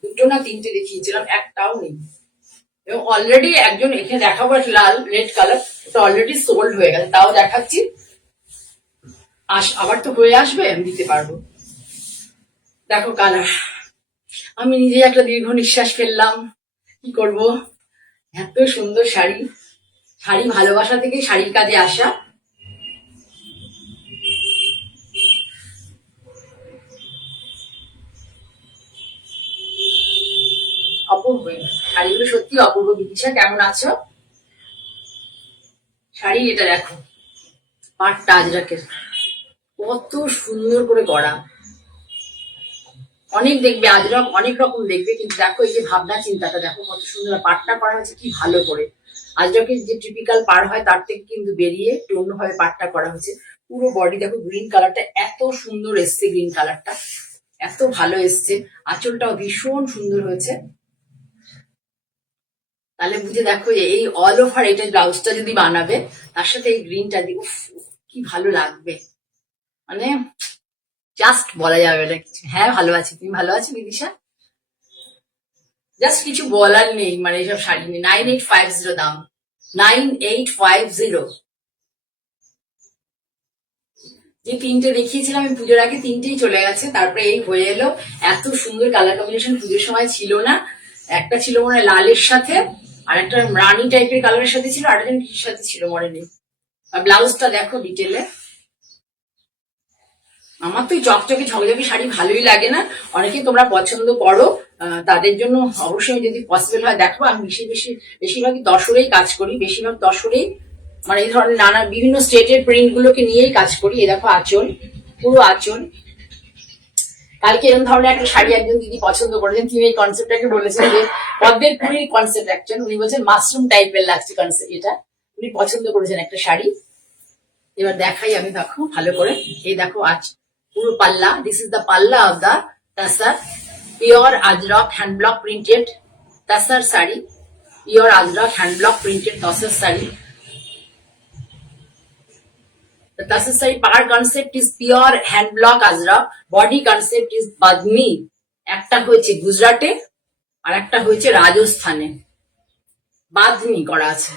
দুটো না তিনটে দেখিয়েছিলাম, একটাও নেই। এবং অলরেডি একজন এখানে দেখাবো লাল রেড কালার, ওটা অলরেডি সোল্ড হয়ে গেছে, তাও দেখাচ্ছি, আবার তো হয়ে আসবে, আমি দিতে পারবো। দেখো কালার, আমি নিজে একটা দীর্ঘ নিঃশ্বাস ফেললাম, কি করব, এত সুন্দর শাড়ি, শাড়ি ভালোবাসা থেকে শাড়ির কাজে আসা। অপূর্ব শাড়িগুলো, সত্যি অপূর্ব। বিদিশা কেমন আছো? শাড়ি এটা দেখো, পাটটা আজরাকের, কত সুন্দর করে করা। অনেক দেখবে আজরক অনেক রকম দেখবে, কিন্তু দেখো এই যে ভাবনা চিন্তাটা দেখো কত সুন্দর পাটটা করা হয়েছে, কি ভালো করে। আজরকের যে টিপিক্যাল পাড় হয় তার থেকে কিন্তু বেরিয়ে একটু অন্যভাবে পাটটা করা হয়েছে। পুরো বডি দেখো গ্রিন কালারটা এত সুন্দর এসছে, গ্রিন কালারটা এত ভালো এসছে। আঁচলটাও ভীষণ সুন্দর হয়েছে। তাহলে বুঝে দেখো এই অল ওভার এটা ব্লাউজটা যদি বানাবে তার সাথে এই গ্রিনটা দিয়ে উফ, কি ভালো লাগবে, মানে জাস্ট বলা যাবে না কিছু। হ্যাঁ ভালো আছি, তুমি ভালো আছো বিদিশা? জাস্ট কিছু বলার নেই, মানে এইসব শাড়ি নেই। 9850 দাম, 9850। যে তিনটে দেখিয়েছিলাম আমি পুজোর আগে, তিনটেই চলে গেছে, তারপরে এই হয়ে এলো। এত সুন্দর কালার কম্বিনেশন পুজোর সময় ছিল না। একটা ছিল মনে হয় লালের সাথে, আর একটা রানী টাইপের কালারের সাথে ছিল, আর একজন কিসের সাথে ছিল মনে নেই। আর ব্লাউজটা দেখো ডিটেলে। আমার তো চকচকে ঝকঝকে শাড়ি ভালোই লাগে না, অনেকে তোমরা পছন্দ করো, তাদের জন্য অবশ্যই যদি পসিবল হয় দেখো। আমি বেশিরভাগই তসরেই কাজ করি, বেশিরভাগ তসরেই, মানে এই ধরনের নানা বিভিন্ন স্টেটের প্রিন্ট গুলোকে নিয়েই কাজ করি। এই দেখো আঁচল, পুরো আঁচল। কালকে এরকম ধরনের একটা শাড়ি একজন দিদি পছন্দ করেছেন, তিনি এই কনসেপ্টটাকে বলেছেন যে পদ্মের পুরীর কনসেপ্ট একজন, উনি বলছেন মাশরুম টাইপের লাগছে কনসেপ্ট, এটা উনি পছন্দ করেছেন একটা শাড়ি। এবার দেখাই আমি, দেখো ভালো করে। এই দেখো আজ পুরো পাল্লা, this is the palla of the tasar, pure Ajrakh hand block printed tasar sari, pure Ajrakh hand block printed tasar sari. The Tasar sari par concept is pure hand block ajrak, body concept is badmi। একটা হয়েছে গুজরাটে আর একটা হয়েছে রাজস্থানে, বাদনি করা আছে।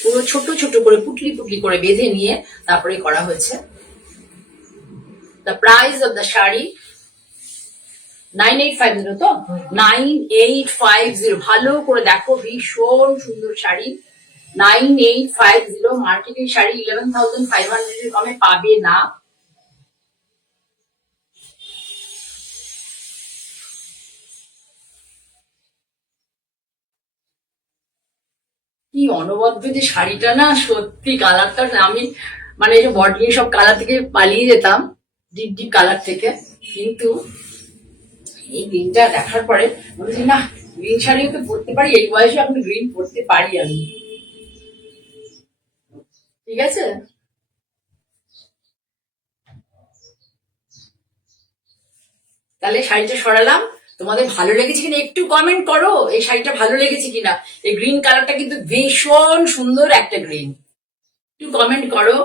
পুরো ছোট ছোট করে পুটলি পুটলি করে বেঁধে নিয়ে তারপরে করা হয়েছে। The price of the sari 9850 তো, 9850। ভালো করে দেখো, ভীষণ সুন্দর শাড়ি। 9850 মার্কেটের শাড়ি 11,500 এর কমে পাবে না। কি অনবদ্য যে শাড়িটা না, সত্যি কালারটা আমি মানে এই যে বডি সব কালার থেকে পালিয়ে যেতাম, ডিপ ডিপ কালার থেকে, কিন্তু এই গ্রিনটা দেখার পরে বলছি না, গ্রিন শাড়িও তো পরতে পারি, এই বয়সে এখন গ্রিন পরতে পারি আমি। ঠিক আছে, তাহলে শাড়িটা সরালাম। তোমাদের ভালো লেগেছে কিনা একটু কমেন্ট করো, এই শাড়িটা ভালো লেগেছে কিনা। এই গ্রিন কালারটা কিন্তু ভীষণ সুন্দর একটা গ্রিন, একটু কমেন্ট করো।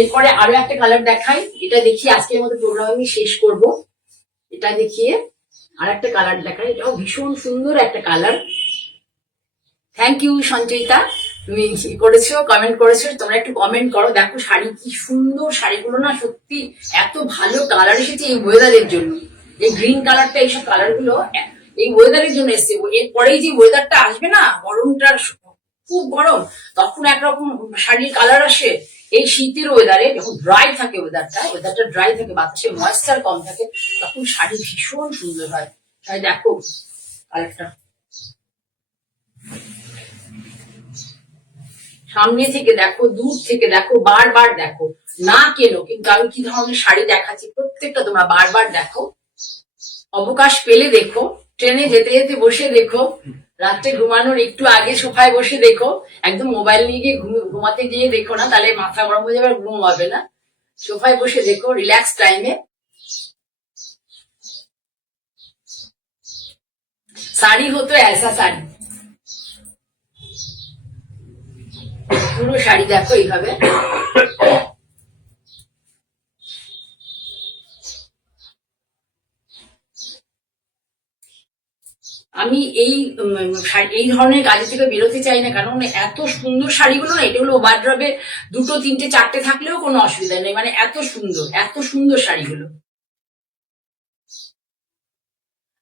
এরপরে আরো একটা কালার দেখাই, এটা দেখিয়ে আজকের মতো প্রোগ্রাম আমি শেষ করব। এটা দেখিয়ে আর একটা কালার দেখাই, এটাও ভীষণ সুন্দর একটা কালার। থ্যাংক ইউ সঞ্চয়িতা, তুমি করেছো, কমেন্ট করেছো। তোমরা একটু কমেন্ট করো, দেখো শাড়ি কি সুন্দর, শাড়িগুলো না সত্যি এত ভালো কালার এসেছে এই ওয়েদারের জন্য। এই গ্রিন কালারটা, এইসব কালার গুলো এই ওয়েদারের জন্য এসছে। এরপরেই যে ওয়েদারটা আসবে না, গরমটা খুব গরম, তখন একরকম শাড়ির কালার আসে। এই শীতের ওয়েদারে যখন ড্রাই থাকে ওয়েদারটা ড্রাই থাকে, বাতাসে ময়েশ্চার কম থাকে, তখন শাড়ি ভীষণ সুন্দর হয়। তাই দেখো কালারটা, সামনে থেকে দেখো, দূর থেকে দেখো, বারবার দেখো, না কেন কিন্তু আমি কি ধরনের শাড়ি দেখাচ্ছি প্রত্যেকটা তোমরা বারবার দেখো। অবকাশ পেলে দেখো, ট্রেনে যেতে যেতে বসে দেখো, রাত্রে ঘুমানোর একটু আগে সোফায় বসে দেখো। একদম মোবাইল নিয়ে গিয়ে ঘুমাতে গিয়ে দেখো না, তাহলে মাথা গরম হয়ে যাবে, আর ঘুম হবে না। সোফায় বসে দেখো রিল্যাক্স টাইমে। শাড়ি হতো ऐसा শাড়ি, পুরো শাড়ি দেখো এইভাবে। আমি এই ধরনের কাজের থেকে বেরোতে চাই না, কারণ এত সুন্দর শাড়িগুলো না, এগুলো ওয়ার্ড্রবে দুটো তিনটে চারটে থাকলেও কোনো অসুবিধা নেই, মানে এত সুন্দর এত সুন্দর শাড়িগুলো।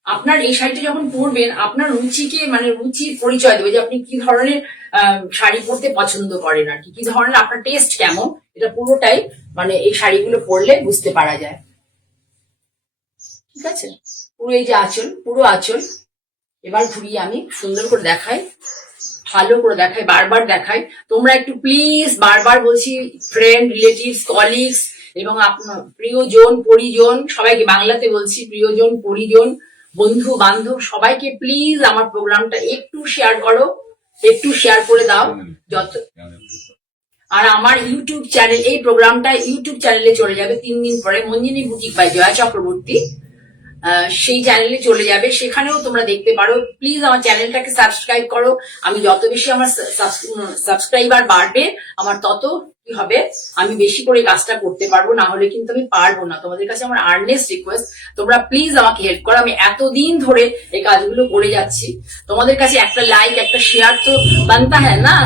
আপনার এই শাড়িটা যখন পরবেন, আপনার রুচিকে মানে রুচির পরিচয় দেবে, যে আপনি কি ধরনের শাড়ি পরতে পছন্দ করেন, আর কি ধরনের আপনার টেস্ট কেমন, এটা পুরোটাই মানে এই শাড়িগুলো পরলে বুঝতে পারা যায়। ঠিক আছে, পুরো এই যে আঁচল, পুরো আঁচল এবার ঘুরিয়ে আমি সুন্দর করে দেখাই, ভালো করে দেখাই, বারবার দেখাই। তোমরা একটু প্লিজ, বারবার বলছি, ফ্রেন্ড, রিলেটিভস, কলিগস এবং আপনার প্রিয়জন, পরিজন, সবাইকে বাংলাতে বলছি, প্রিয়জন, পরিজন, বন্ধু বান্ধব সবাইকে প্লিজ আমার প্রোগ্রামটা একটু শেয়ার করো, একটু শেয়ার করে দাও। যত আর আমার ইউটিউব চ্যানেল, এই প্রোগ্রামটা ইউটিউব চ্যানেলে চলে যাবে 3 দিন পরে, মঞ্জিনী বুটিক বাই জয়া চক্রবর্তী, সেই চ্যানেলে চলে যাবে, সেখানেও তোমরা দেখতে পারো। প্লিজ আমার চ্যানেলটাকে সাবস্ক্রাইব করো। আমি যত বেশি আমার সাবস্ক্রাইবার বাড়বে, আমার তত কি হবে, আমি বেশি করে কাজটা করতে পারবো, না হলে কিন্তু আমি পারবো না। তোমাদের কাছে আমার আর্নেস্ট রিকোয়েস্ট, তোমরা প্লিজ আমাকে হেল্প করো। আমি এতদিন ধরে এই কাজগুলো করে যাচ্ছি, তোমাদের কাছে একটা লাইক, একটা শেয়ার তো বানতা হ্যাঁ না?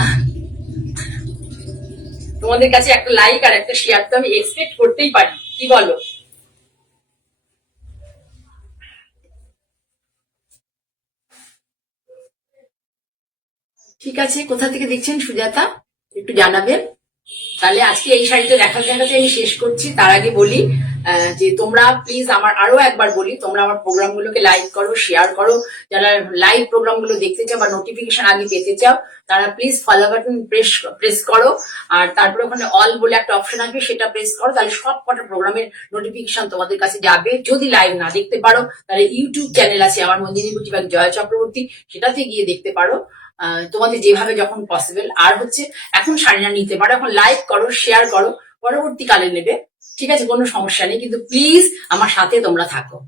তোমাদের কাছে একটা লাইক আর একটা শেয়ার তো আমি এক্সপেক্ট করতেই পারি, কি বলো? ঠিক আছে, কোথা থেকে দেখছেন সুজাতা একটু জানাবেন। তাহলে আজকে এই শাড়িটা দেখাতে দেখাতে আমি শেষ করছি। তার আগে বলি যে তোমরা প্লিজ, আমার আরো একবার বলি, তোমরা আমার প্রোগ্রামগুলোকে লাইক করো, শেয়ার করো। যারা লাইভ প্রোগ্রামগুলো দেখতে চাও বা নোটিফিকেশন আগে পেতে চাও, তারা প্লিজ ফলো বাটন প্রেস করো, আর তারপরে ওখানে অল বলে একটা অপশন আসবে, সেটা প্রেস করো। তাহলে সব কটা প্রোগ্রামের নোটিফিকেশন তোমাদের কাছে যাবে। যদি লাইভ না দেখতে পারো, তাহলে ইউটিউব চ্যানেল আছে আমার, মঞ্জিনী বুটি বাই জয়া চক্রবর্তী, সেটাতে গিয়ে দেখতে পারো। তোমাদের যেভাবে যখন পসিবল। আর হচ্ছে এখন শাড়িটা নিতে পারো, এখন লাইক করো, শেয়ার করো, পরবর্তীকালে নেবে, ঠিক আছে, কোনো সমস্যা নেই, কিন্তু প্লিজ আমার সাথে তোমরা থাকো।